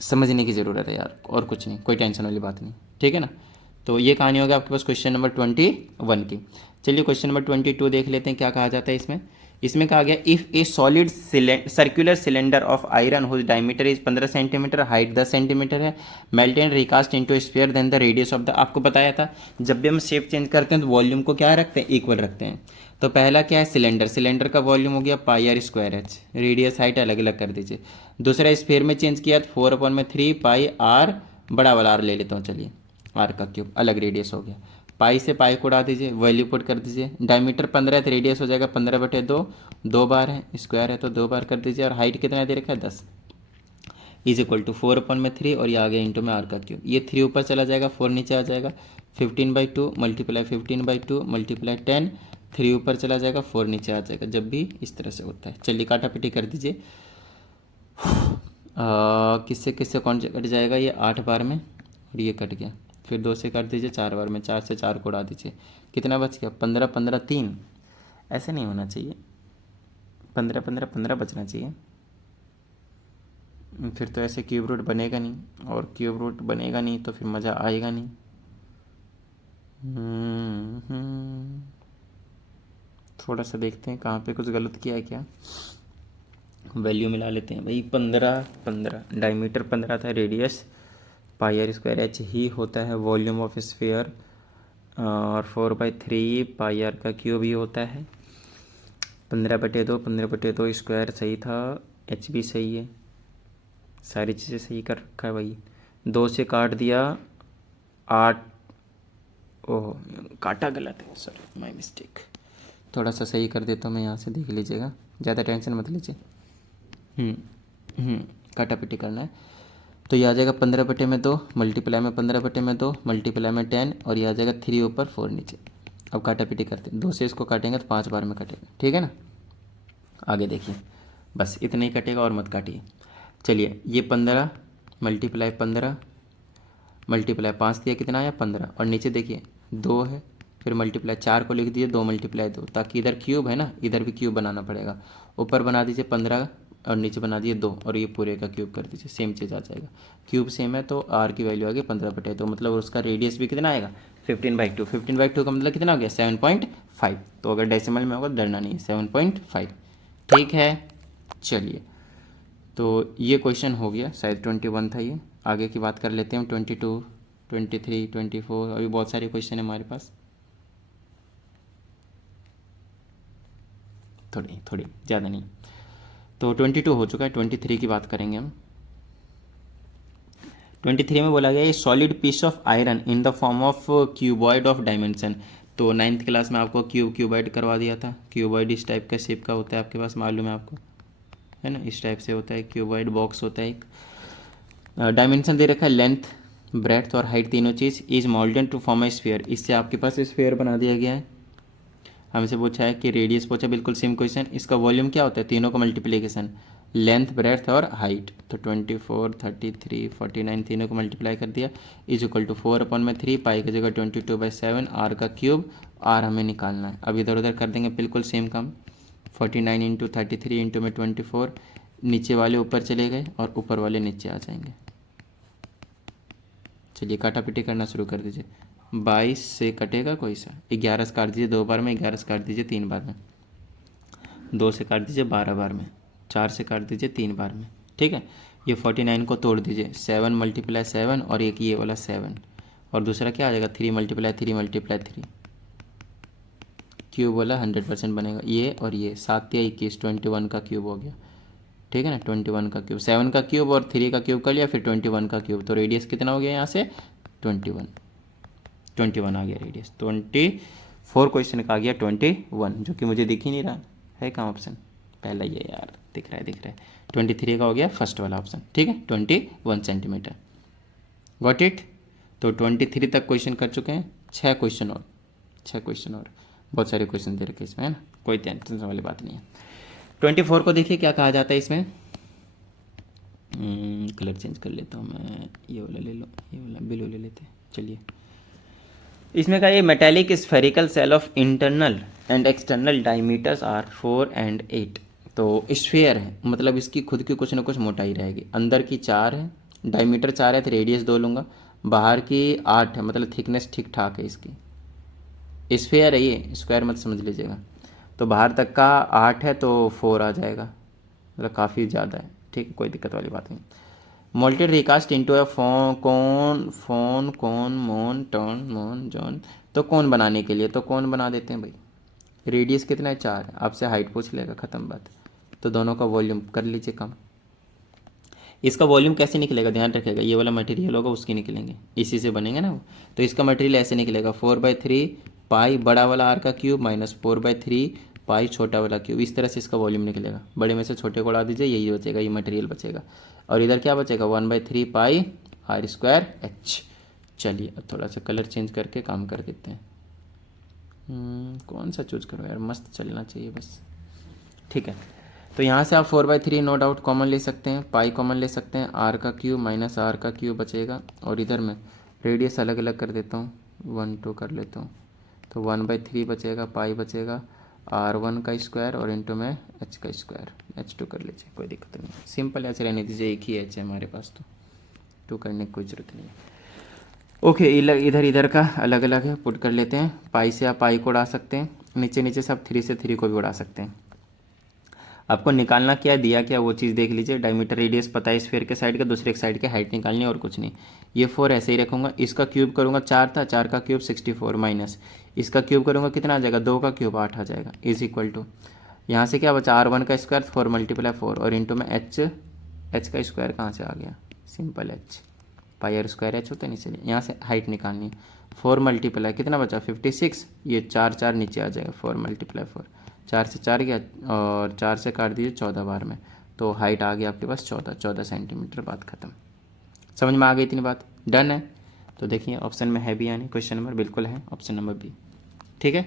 समझने की ज़रूरत है यार, और कुछ नहीं, कोई टेंशन वाली बात नहीं, ठीक है ना। तो ये कहानी होगी आपके पास क्वेश्चन नंबर 21 की। चलिए क्वेश्चन नंबर 22 देख लेते हैं क्या कहा जाता है इसमें। इसमें कहा गया if a solid circular cylinder of iron whose diameter is 15 centimetre, height 10 centimetre है, melt and recast into sphere, then the radius of the, आपको बताया था जब भी हम शेप चेंज करते हैं तो वॉल्यूम को क्या रखते हैं, इक्वल रखते हैं। तो पहला क्या है, सिलेंडर, सिलेंडर का वॉल्यूम हो गया πr²h, रेडियस हाइट अलग अलग कर दीजिए। दूसरा स्फीयर में चेंज किया तो 4/3πr, बड़ा वाला आर ले लेता हूँ, चलिए आर का क्यूब, अलग रेडियस हो गया, पाई से पाई को उड़ा दीजिए, वैल्यू पुट कर दीजिए, डायमीटर 15 है तो रेडियस हो जाएगा 15/2, 2 बार है, स्क्वायर है तो 2 बार कर दीजिए, और हाइट कितना दे रखा है 10, इज इक्वल टू 4/3, और ये आ गया इंटू में आर का क्यूब, ये 3 ऊपर चला जाएगा, 4 नीचे आ जाएगा, 15/2 मल्टीप्लाई 15/2 मल्टीप्लाई 10, 3 ऊपर चला जाएगा, 4 नीचे आ जाएगा, जब भी इस तरह से होता है। चलिए काटा पिटी कर दीजिए। किससे किससे कौन से कट जाएगा, ये 8 बार में और ये कट गया, फिर 2 से काट दीजिए 4 बार में, 4 से 4 को उड़ा दीजिए, कितना बच गया 15 15 3। ऐसे नहीं होना चाहिए, 15 15 15 बचना चाहिए। फिर तो ऐसे क्यूब रूट बनेगा नहीं, और क्यूब रूट बनेगा नहीं तो फिर मज़ा आएगा नहीं। थोड़ा सा देखते हैं कहाँ पे कुछ गलत किया है क्या। वैल्यू मिला लेते हैं भाई। 15 15 डायमीटर 15 था, radius pi are square h ही होता है वॉल्यूम ऑफ स्फीयर, और 4/3 पाई आर का क्यूब ही होता है। 15/2 स्क्वायर सही था, एच भी सही है, सारी चीज़ें सही कर रखा है भाई। 2 से काट दिया 8, ओह काटा गलत है, सॉरी माय मिस्टेक। थोड़ा सा सही कर देता हूँ मैं यहाँ से, देख लीजिएगा, ज़्यादा टेंशन मत लीजिए। काटा पिटी करना है। तो ये आ जाएगा 15/2 मल्टीप्लाई में 15/2 मल्टीप्लाई में 10, और ये आ जाएगा 3 ऊपर 4 नीचे। अब काटा पिटी करते हैं, 2 से इसको काटेंगे तो 5 बार में कटेगा, ठीक है ना। आगे देखिए, बस इतना ही कटेगा और मत काटिए। चलिए ये 15 मल्टीप्लाई 15 मल्टीप्लाई 5 दिया, कितना आया 15, और नीचे देखिए 2 है, फिर मल्टीप्लाई 4 को लिख दीजिए 2 मल्टीप्लाई 2, ताकि इधर क्यूब है ना, इधर भी क्यूब बनाना पड़ेगा। ऊपर बना दीजिए 15 और नीचे बना दिए 2, और ये पूरे का क्यूब कर दीजिए, सेम चीज़ आ जाएगा। क्यूब सेम है तो आर की वैल्यू आ गई 15/2, मतलब उसका रेडियस भी कितना आएगा 15/2। 15/2 का मतलब कितना हो गया 7.5। तो अगर डेसिमल में होगा डरना नहीं, 7.5, ठीक है। चलिए तो ये क्वेश्चन हो गया, शायद 21 था ये। आगे की बात कर लेते हैं हम, 22 23 24, अभी बहुत सारे क्वेश्चन है हमारे पास, थोड़ी ज़्यादा नहीं। तो 22 हो चुका है, 23 की बात करेंगे हम। 23 में बोला गया ये solid piece of iron in the form of cuboid of dimension. तो 9th क्लास में आपको क्यूबॉइड करवा दिया था। क्यूबॉइड इस टाइप का शेप का होता है, आपके पास मालूम है आपको, है ना, इस टाइप से होता है, क्यूबॉइड बॉक्स होता है एक। डायमेंशन दे रखा है, लेंथ ब्रेड्थ और हाइट तीनों चीज़। Is moulded to form a sphere, इससे आपके पास स्फीयर बना दिया गया है। हमसे पूछा है कि रेडियस पूछा, बिल्कुल सेम क्वेश्चन। इसका वॉल्यूम क्या होता है, तीनों का मल्टीप्लिकेशन, लेंथ ब्रेड्थ और हाइट। तो 24 33 49 तीनों को मल्टीप्लाई कर दिया, इज इक्वल टू 4/3 पाई की जगह 22/7 आर का क्यूब, आर हमें निकालना है। अब इधर उधर कर देंगे, बिल्कुल सेम काम। 49 इंटू 33 इंटू में 24, नीचे वाले ऊपर चले गए और ऊपर वाले नीचे आ जाएंगे। चलिए काटा पिटी करना शुरू कर दीजिए। 22 से कटेगा कोई सा, 11 से काट दीजिए 2 बार में, 11 से काट दीजिए 3 बार में, 2 से काट दीजिए 12 बार में, 4 से काट दीजिए 3 बार में, ठीक है। ये 49 को तोड़ दीजिए, 7 मल्टीप्लाई 7 और एक ये वाला 7, और दूसरा क्या आ जाएगा 3 मल्टीप्लाई 3 मल्टीप्लाई 3, क्यूब वाला 100% बनेगा। ये और ये 7 या 21 21 का क्यूब हो गया, ठीक है ना। 21 का क्यूब, 7 का क्यूब और 3 का क्यूब कर लिया, फिर 21 का क्यूब। तो रेडियस कितना हो गया यहाँ से 21 आ गया रेडियस। 24 क्वेश्चन का आ गया 21, जो कि मुझे दिख ही नहीं रहा है, कहाँ ऑप्शन, पहला ये यार दिख रहा है। 23 का हो गया फर्स्ट वाला ऑप्शन, ठीक है, 21 सेंटीमीटर। Got it. तो 23 तक क्वेश्चन कर चुके हैं, 6 क्वेश्चन और बहुत सारे क्वेश्चन दे रखे इसमें, है ना, कोई टेंशन वाली बात नहीं है। 24 को देखिए क्या कहा जाता है इसमें। कलर चेंज कर लेता हूँ मैं, ये वाला ले लो, ये वाला ब्लू ले लेते हैं। चलिए इसमें का ये metallic spherical shell of internal and external diameters are 4 and 8। तो स्फेयर है, मतलब इसकी खुद की कुछ ना कुछ मोटाई रहेगी। अंदर की 4 है, डायमीटर 4 है तो रेडियस 2 लूँगा। बाहर की 8 है, मतलब थिकनेस ठीक ठाक है इसकी। स्फेयर है ये, स्क्वायर मत समझ लीजिएगा। तो बाहर तक का 8 है तो 4 आ जाएगा, मतलब काफ़ी ज़्यादा है, ठीक है, कोई दिक्कत वाली बात नहीं। मोल्टेड रिकास्ट इंटू ए मोन टर्न मोन जॉन। तो कौन बनाने के लिए, तो कौन बना देते हैं भाई। रेडियस कितना है 4, आपसे हाइट पूछ लेगा, ख़त्म बात। तो दोनों का वॉल्यूम कर लीजिए कम। इसका वॉल्यूम कैसे निकलेगा, ध्यान रखिएगा, ये वाला मटेरियल होगा उसके निकलेंगे, इसी से बनेंगे ना वो। तो इसका मटेरियल ऐसे निकलेगा 4/3 पाई बड़ा वाला आर का क्यूब माइनस 4/3 पाई छोटा वाला क्यूब। इस तरह से इसका वॉल्यूम निकलेगा। बड़े में से छोटे को उड़ा दीजिए, यही बचेगा, ये मटेरियल बचेगा। और इधर क्या बचेगा 1/3 पाई r² h। चलिए अब थोड़ा सा कलर चेंज करके काम कर देते हैं। कौन सा चूज करो यार, मस्त चलना चाहिए बस। ठीक है, तो यहाँ से आप 4/3 नो डाउट कॉमन ले सकते हैं, पाई कॉमन ले सकते हैं, आर का क्यूब माइनस आर का क्यूब बचेगा, और इधर मैं रेडियस अलग अलग कर देता हूँ, 1 2 कर लेता हूँ, तो 1/3 बचेगा, पाई बचेगा R1 का स्क्वायर और इंटू में H का स्क्वायर, H2 कर लीजिए, कोई दिक्कत नहीं, सिंपल ऐसे रहने दीजिए, एक ही H है हमारे पास, तो 2 करने की कोई ज़रूरत नहीं है। ओके, इधर इधर का अलग अलग है, पुट कर लेते हैं। पाई से आप पाई को उड़ा सकते हैं, नीचे नीचे से आप 3 से 3 को भी उड़ा सकते हैं। आपको निकालना क्या है, दिया क्या वो चीज़ देख लीजिए। डायमीटर रेडियस पता है स्फीयर के साइड का, दूसरे एक साइड की हाइट निकालनी है और कुछ नहीं। ये 4 ऐसे ही रखूँगा, इसका क्यूब करूँगा 4 था, 4 का क्यूब 64 माइनस इसका क्यूब करूँगा कितना आ जाएगा, 2 का क्यूब 8 आ जाएगा, इज इक्वल टू यहाँ से क्या बचा, R1 का स्क्वायर 4 × 4 और इंटू में H का स्क्वायर कहाँ से आ गया, simple H, pi are square H होता है नीचे, यहाँ से हाइट निकालनी है। 4 × कितना बचा 56, ये 4 4 नीचे आ जाएगा, 4 × 4, 4 से 4 गया और 4 से काट दीजिए 14 बार में, तो हाइट आ गई आपके पास 14 सेंटीमीटर, बात खत्म। समझ में आ गई इतनी बात, डन है। तो देखिए ऑप्शन में है भी यानी क्वेश्चन नंबर बिल्कुल है, ऑप्शन नंबर बी। ठीक है,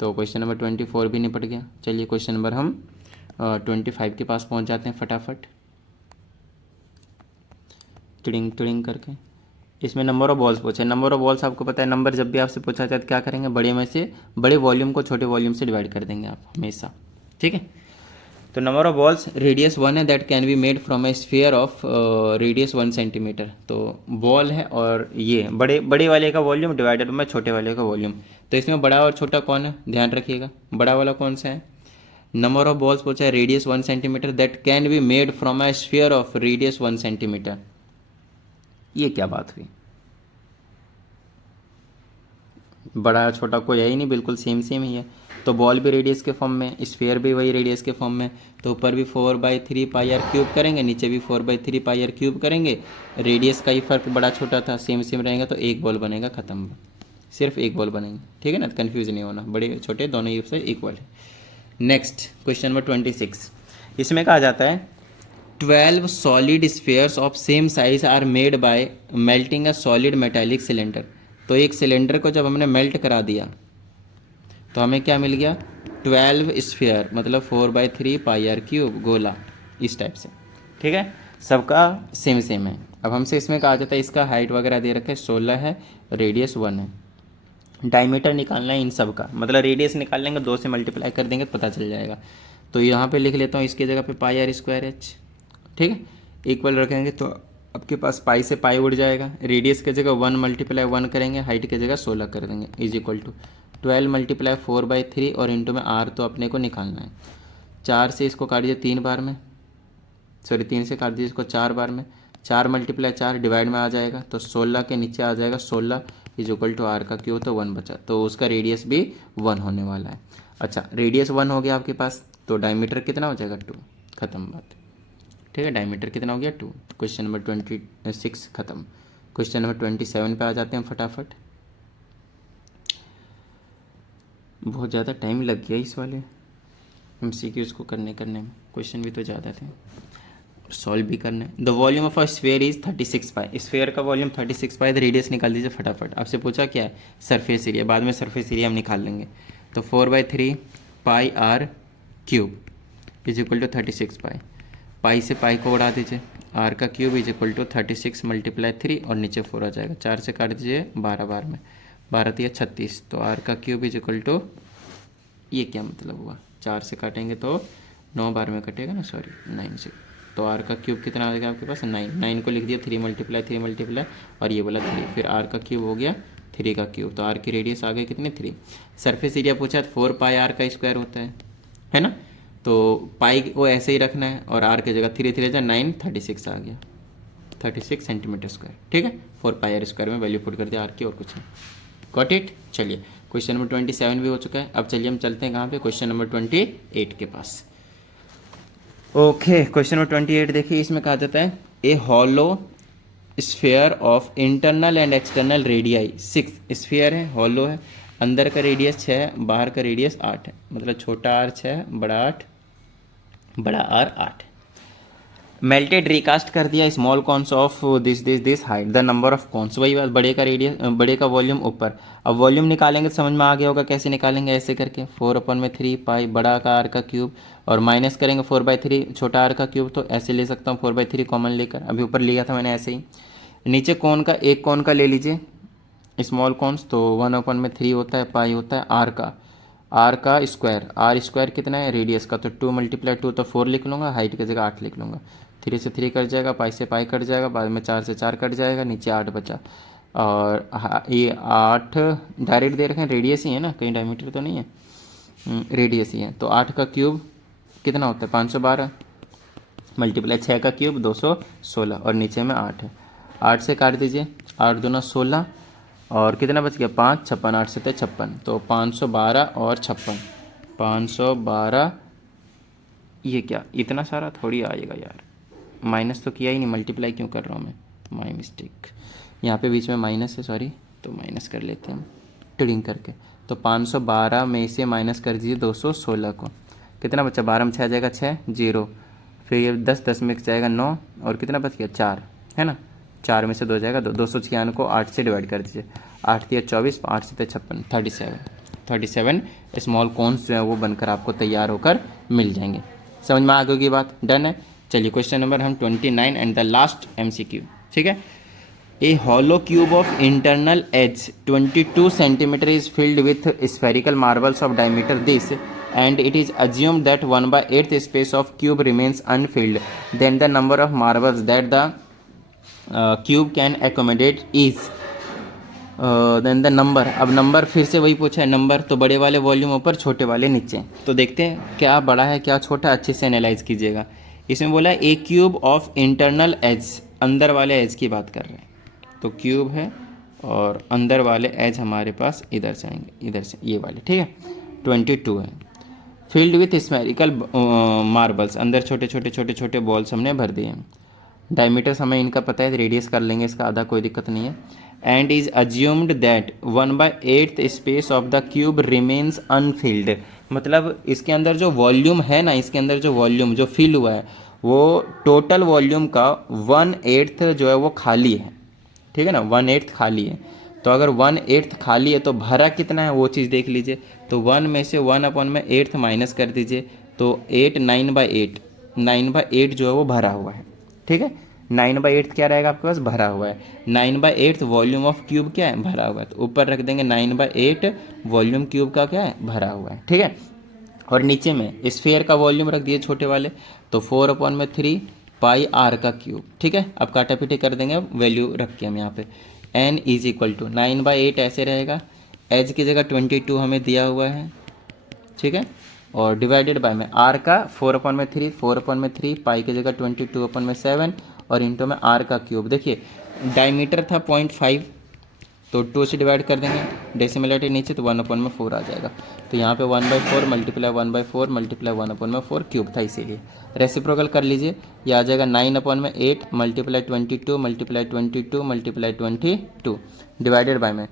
तो क्वेश्चन नंबर 24 भी निपट गया। चलिए क्वेश्चन नंबर हम 25 के पास पहुंच जाते हैं फटाफट, टिड़िंग टिड़िंग करके। इसमें नंबर ऑफ बॉल्स पूछे, नंबर ऑफ बॉल्स आपको पता है, नंबर जब भी आपसे पूछा जाए तो क्या करेंगे, बड़े में से बड़े वॉल्यूम को छोटे वॉल्यूम से डिवाइड कर देंगे आप हमेशा। ठीक है, तो नंबर ऑफ बॉल्स रेडियस 1 है, that can be made from A sphere of radius 1 centimetre. तो बॉल है और ये बड़े वाले का वॉल्यूम डिवाइडेड बाय छोटे वाले का वॉल्यूम। तो इसमें बड़ा और छोटा कौन है, ध्यान रखिएगा, बड़ा वाला कौन सा है, नंबर ऑफ बॉल्स पूछा है radius 1 centimetre, that can be made from A sphere of radius 1 centimetre. ये क्या बात हुई, बड़ा छोटा कोई है ही नहीं, बिल्कुल सेम सेम ही है। तो बॉल भी रेडियस के फॉर्म में, स्फीयर भी वही रेडियस के फॉर्म में, तो ऊपर भी 4/3 पाई आर क्यूब करेंगे, नीचे भी 4/3 पाई आर क्यूब करेंगे। रेडियस का ही फर्क बड़ा छोटा था, सेम सेम रहेगा, तो एक बॉल बनेगा, खत्म, सिर्फ एक बॉल बनेंगे। ठीक है ना, कन्फ्यूज नहीं होना, बड़े छोटे दोनों ही से इक्वल है। नेक्स्ट क्वेश्चन नंबर 26, इसमें कहा जाता है 12 solid spheres of same size are made by melting a solid metallic cylinder. तो एक सिलेंडर को जब हमने मेल्ट करा दिया तो हमें क्या मिल गया, 12 स्फीयर, मतलब 4/3 पाई आर क्यूब, गोला, इस टाइप से। ठीक है, सबका सेम सेम है। अब हमसे इसमें कहा जाता है, इसका हाइट वगैरह दे रखा है 16 है, रेडियस 1 है, डायमीटर निकालना है इन सब का, मतलब रेडियस निकाल लेंगे, 2 से मल्टीप्लाई कर देंगे तो पता चल जाएगा। तो यहाँ पे लिख लेता हूँ, इसकी जगह पे पाई आर स्क्वायर एच, ठीक है, इक्वल रखेंगे तो आपके पास पाई से पाई उड़ जाएगा, रेडियस की जगह 1 × 1 करेंगे, हाइट की जगह 16 कर देंगे, इज इक्वल टू 12 × 4/3 और इंटू में आर तो अपने को निकालना है। 4 से इसको काट दीजिए 3 बार में, सॉरी 3 से काट दीजिए इसको 4 बार में, 4 × 4 डिवाइड में आ जाएगा, तो 16 के नीचे आ जाएगा 16 इज इक्वल टू आर का क्यूब, तो 1 बचा, तो उसका रेडियस भी 1 होने वाला है। अच्छा, रेडियस 1 हो गया आपके पास, तो डायमीटर कितना हो जाएगा 2, खत्म बात। ठीक है, डायमीटर कितना हो गया 2। क्वेश्चन नंबर 26 खत्म। क्वेश्चन नंबर 27 पे आ जाते हैं फटाफट, बहुत ज़्यादा टाइम लग गया इस वाले MCQs को करने में, क्वेश्चन भी तो ज़्यादा थे, सॉल्व भी करना है। The volume of a sphere is 36 pi, sphere का वॉल्यूम 36 पाई, तो रेडियस निकाल दीजिए फटाफट। आपसे पूछा क्या है, सरफेस एरिया, बाद में सरफेस एरिया हम निकाल लेंगे। तो 4/3 pi r cube is equal to 36 pi, pi से पाई को उड़ा दीजिए, आर का क्यूब इज इक्वल टू 36 × 3 और नीचे 4 आ जाएगा, 4 से काट दीजिए 12 बार में, 12 × 36, तो आर का क्यूब इज इक्वल टू, ये क्या मतलब हुआ, 4 से काटेंगे तो 9 बार में कटेगा ना, सॉरी 9 से, तो आर का क्यूब कितना आ जाएगा आपके पास 9, 9 को लिख दिया 3 × 3 और ये बोला 3, फिर आर का क्यूब हो गया 3 का क्यूब, तो आर की रेडियस आ गई कितनी 3। सरफेस एरिया पूछा तो 4 पाई आर का स्क्वायर होता है ना, तो पाई को ऐसे ही रखना है और आर की जगह 3 3 9 36 आ गया, 36 सेंटीमीटर स्क्वायर। ठीक है, 4 पाई आर स्क्वायर में वैल्यू पुट कर दिया आर की, और कुछ नहीं, गॉट इट। चलिए क्वेश्चन नंबर 27 भी हो चुका है। अब चलिए हम चलते हैं कहाँ पे, क्वेश्चन नंबर 28 के पास। ओके, क्वेश्चन नंबर 28 देखिए, इसमें कहा जाता है a hollow sphere of internal and external radii 6, sphere है, हॉलो है, अंदर का रेडियस 6 है, बाहर का रेडियस 8 है, मतलब छोटा आर 6, बड़ा आर 8। मेल्टेड रिकास्ट कर दिया small cons of this height, the number of cons, वही बात, बड़े का रेडियस, बड़े का वॉल्यूम ऊपर। अब वॉल्यूम निकालेंगे तो समझ में आ गया होगा कैसे निकालेंगे, ऐसे करके 4/3 पाई बड़ा का आर का क्यूब, और माइनस करेंगे 4/3 छोटा आर का क्यूब, तो ऐसे ले सकता हूँ 4/3 कॉमन लेकर, अभी ऊपर लिया था मैंने ऐसे ही। नीचे कौन का, एक कौन का ले लीजिए स्मॉल कॉन्स, तो 1/3 होता है, पाई होता है आर का स्क्वायर, आर स्क्वायर कितना है रेडियस का, तो 2 × 2 तो 4 लिख लूँगा, हाइट की जगह 8 लिख लूँगा, 3 से 3 कट जाएगा, पाई से पाई कट जाएगा, बाद में 4 से 4 कट जाएगा, नीचे 8 बचा। और ये 8 डायरेक्ट दे रखे हैं, रेडियस ही है ना, कहीं डायमीटर तो नहीं है, रेडियस ही है, तो 8 का क्यूब कितना होता है 512 मल्टीप्लाई 6 का क्यूब 216, और नीचे में 8 है, 8 से काट दीजिए, 8 दूना 16, और कितना बच गया 5, 56, 8 से 56, तो 512 और 56, 512, ये क्या इतना सारा थोड़ी आएगा यार, माइनस तो किया ही नहीं, मल्टीप्लाई क्यों कर रहा हूँ मैं, माई मिस्टेक, यहाँ पे बीच में माइनस है, सॉरी, तो माइनस कर लेते हैं टिडिंग करके, तो 512 में से माइनस कर दीजिए 216 को, कितना बचा, 12 में 6 आ जाएगा 6, 0, फिर ये 10, 10 में जाएगा 9, और कितना बच गया 4, है ना, 4 में से 2 जाएगा 296 को 8 से डिवाइड कर दीजिए, 8 दिया 24, 8 से 56, 37 स्मॉल कॉन्स जो है वो बनकर आपको तैयार होकर मिल जाएंगे। समझ में आ गई बात, डन है। चलिए क्वेश्चन नंबर हम 29 एंड द लास्ट MCQ, ठीक है। A hollow cube of internal edge 22 centimetre is filled with spherical marbles of diameter this and it is assumed that 1/8 space of cube remains unfilled, then the number of marbles that the cube can accommodate is then the number. अब number फिर से वही पूछा है, number तो बड़े वाले volume ऊपर, छोटे वाले नीचे, तो देखते हैं क्या बड़ा है क्या छोटा, अच्छे से एनालाइज कीजिएगा। इसमें बोला ए क्यूब ऑफ इंटरनल एज, अंदर वाले एज की बात कर रहे हैं, तो क्यूब है और अंदर वाले एज हमारे पास इधर से आएंगे, इधर से ये वाले, ठीक है, 22 है, फिल्ड विथ स्फेरिकल मार्बल्स, अंदर छोटे छोटे छोटे छोटे बॉल्स हमने भर दिए हैं, डायमीटर्स हमें इनका पता है, रेडियस कर लेंगे इसका आधा, कोई दिक्कत नहीं है, and is assumed that 1/8 space of the cube remains Anfield, मतलब इसके अंदर जो वॉल्यूम है ना, इसके अंदर जो वॉल्यूम जो फिल हुआ है वो टोटल वॉल्यूम का 1/8 जो है वो खाली है, ठीक है ना, 1/8 खाली है, तो अगर 1/8 खाली है तो भरा कितना है वो चीज़ देख लीजिए, तो 1 में से 1/8 माइनस कर दीजिए, तो 8, 9/8, 9/8 जो है वो भरा हुआ है, ठीक है, 9/8 क्या रहेगा आपके पास, भरा हुआ है, 9/8 वॉल्यूम ऑफ क्यूब क्या है, भरा हुआ है, तो ऊपर रख देंगे 9/8 वॉल्यूम क्यूब का क्या है, भरा हुआ है, ठीक है। और नीचे में स्फीयर का वॉल्यूम रख दिए छोटे वाले, तो 4/3 पाई आर का क्यूब, ठीक है। अब काटा पीटी कर देंगे, अब वैल्यू रख के हम यहाँ पे n इज इक्वल टू 9/8 ऐसे रहेगा, एज की जगह 22 हमें दिया हुआ है, ठीक है, और डिवाइडेड बाय में आर का 4/3 पाई की जगह 22/7, और इंटू में आर का क्यूब, देखिए डायमीटर था 0.5, तो 2 से डिवाइड कर देंगे, डेसिमल हटे नीचे, तो 1/4 आ जाएगा, तो यहाँ पे 1/4 मल्टीप्लाई 1/4 मल्टीप्लाई 1/4 क्यूब था, इसीलिए रेसिप्रोकल कर लीजिए, ये आ जाएगा 9/8 multiply 22 multiply 22 multiply 22 divided by में,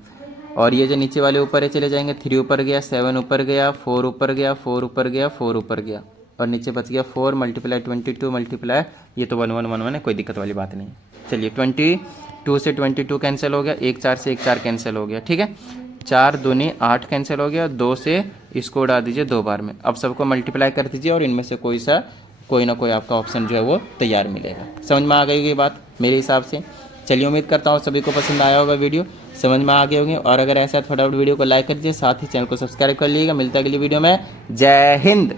और ये जो नीचे वाले ऊपर है चले जाएंगे, 3 ऊपर गया, 7 ऊपर गया, 4 ऊपर गया, 4 ऊपर गया, 4 ऊपर गया, और नीचे बच गया 4 मल्टीप्लाई 22 मल्टीप्लाई, ये तो 1 1 1 1 है, कोई दिक्कत वाली बात नहीं। चलिए 22 से 22 कैंसिल हो गया, 1 4 से 1 4 कैंसिल हो गया, ठीक है, 4 दूनी 8 कैंसिल हो गया, 2 से इसको उड़ा दीजिए 2 बार में, अब सबको मल्टीप्लाई कर दीजिए और इनमें से कोई ना कोई आपका ऑप्शन जो है वो तैयार मिलेगा। समझ में आ गई ये बात मेरे हिसाब से। चलिए उम्मीद करता हूँ सभी को पसंद आया होगा, वीडियो समझ में आ गए होंगे, और अगर ऐसा फटाफट वीडियो को लाइक कर दीजिए, साथ ही चैनल को सब्सक्राइब कर लीजिएगा। मिलता है अगली वीडियो में, जय हिंद।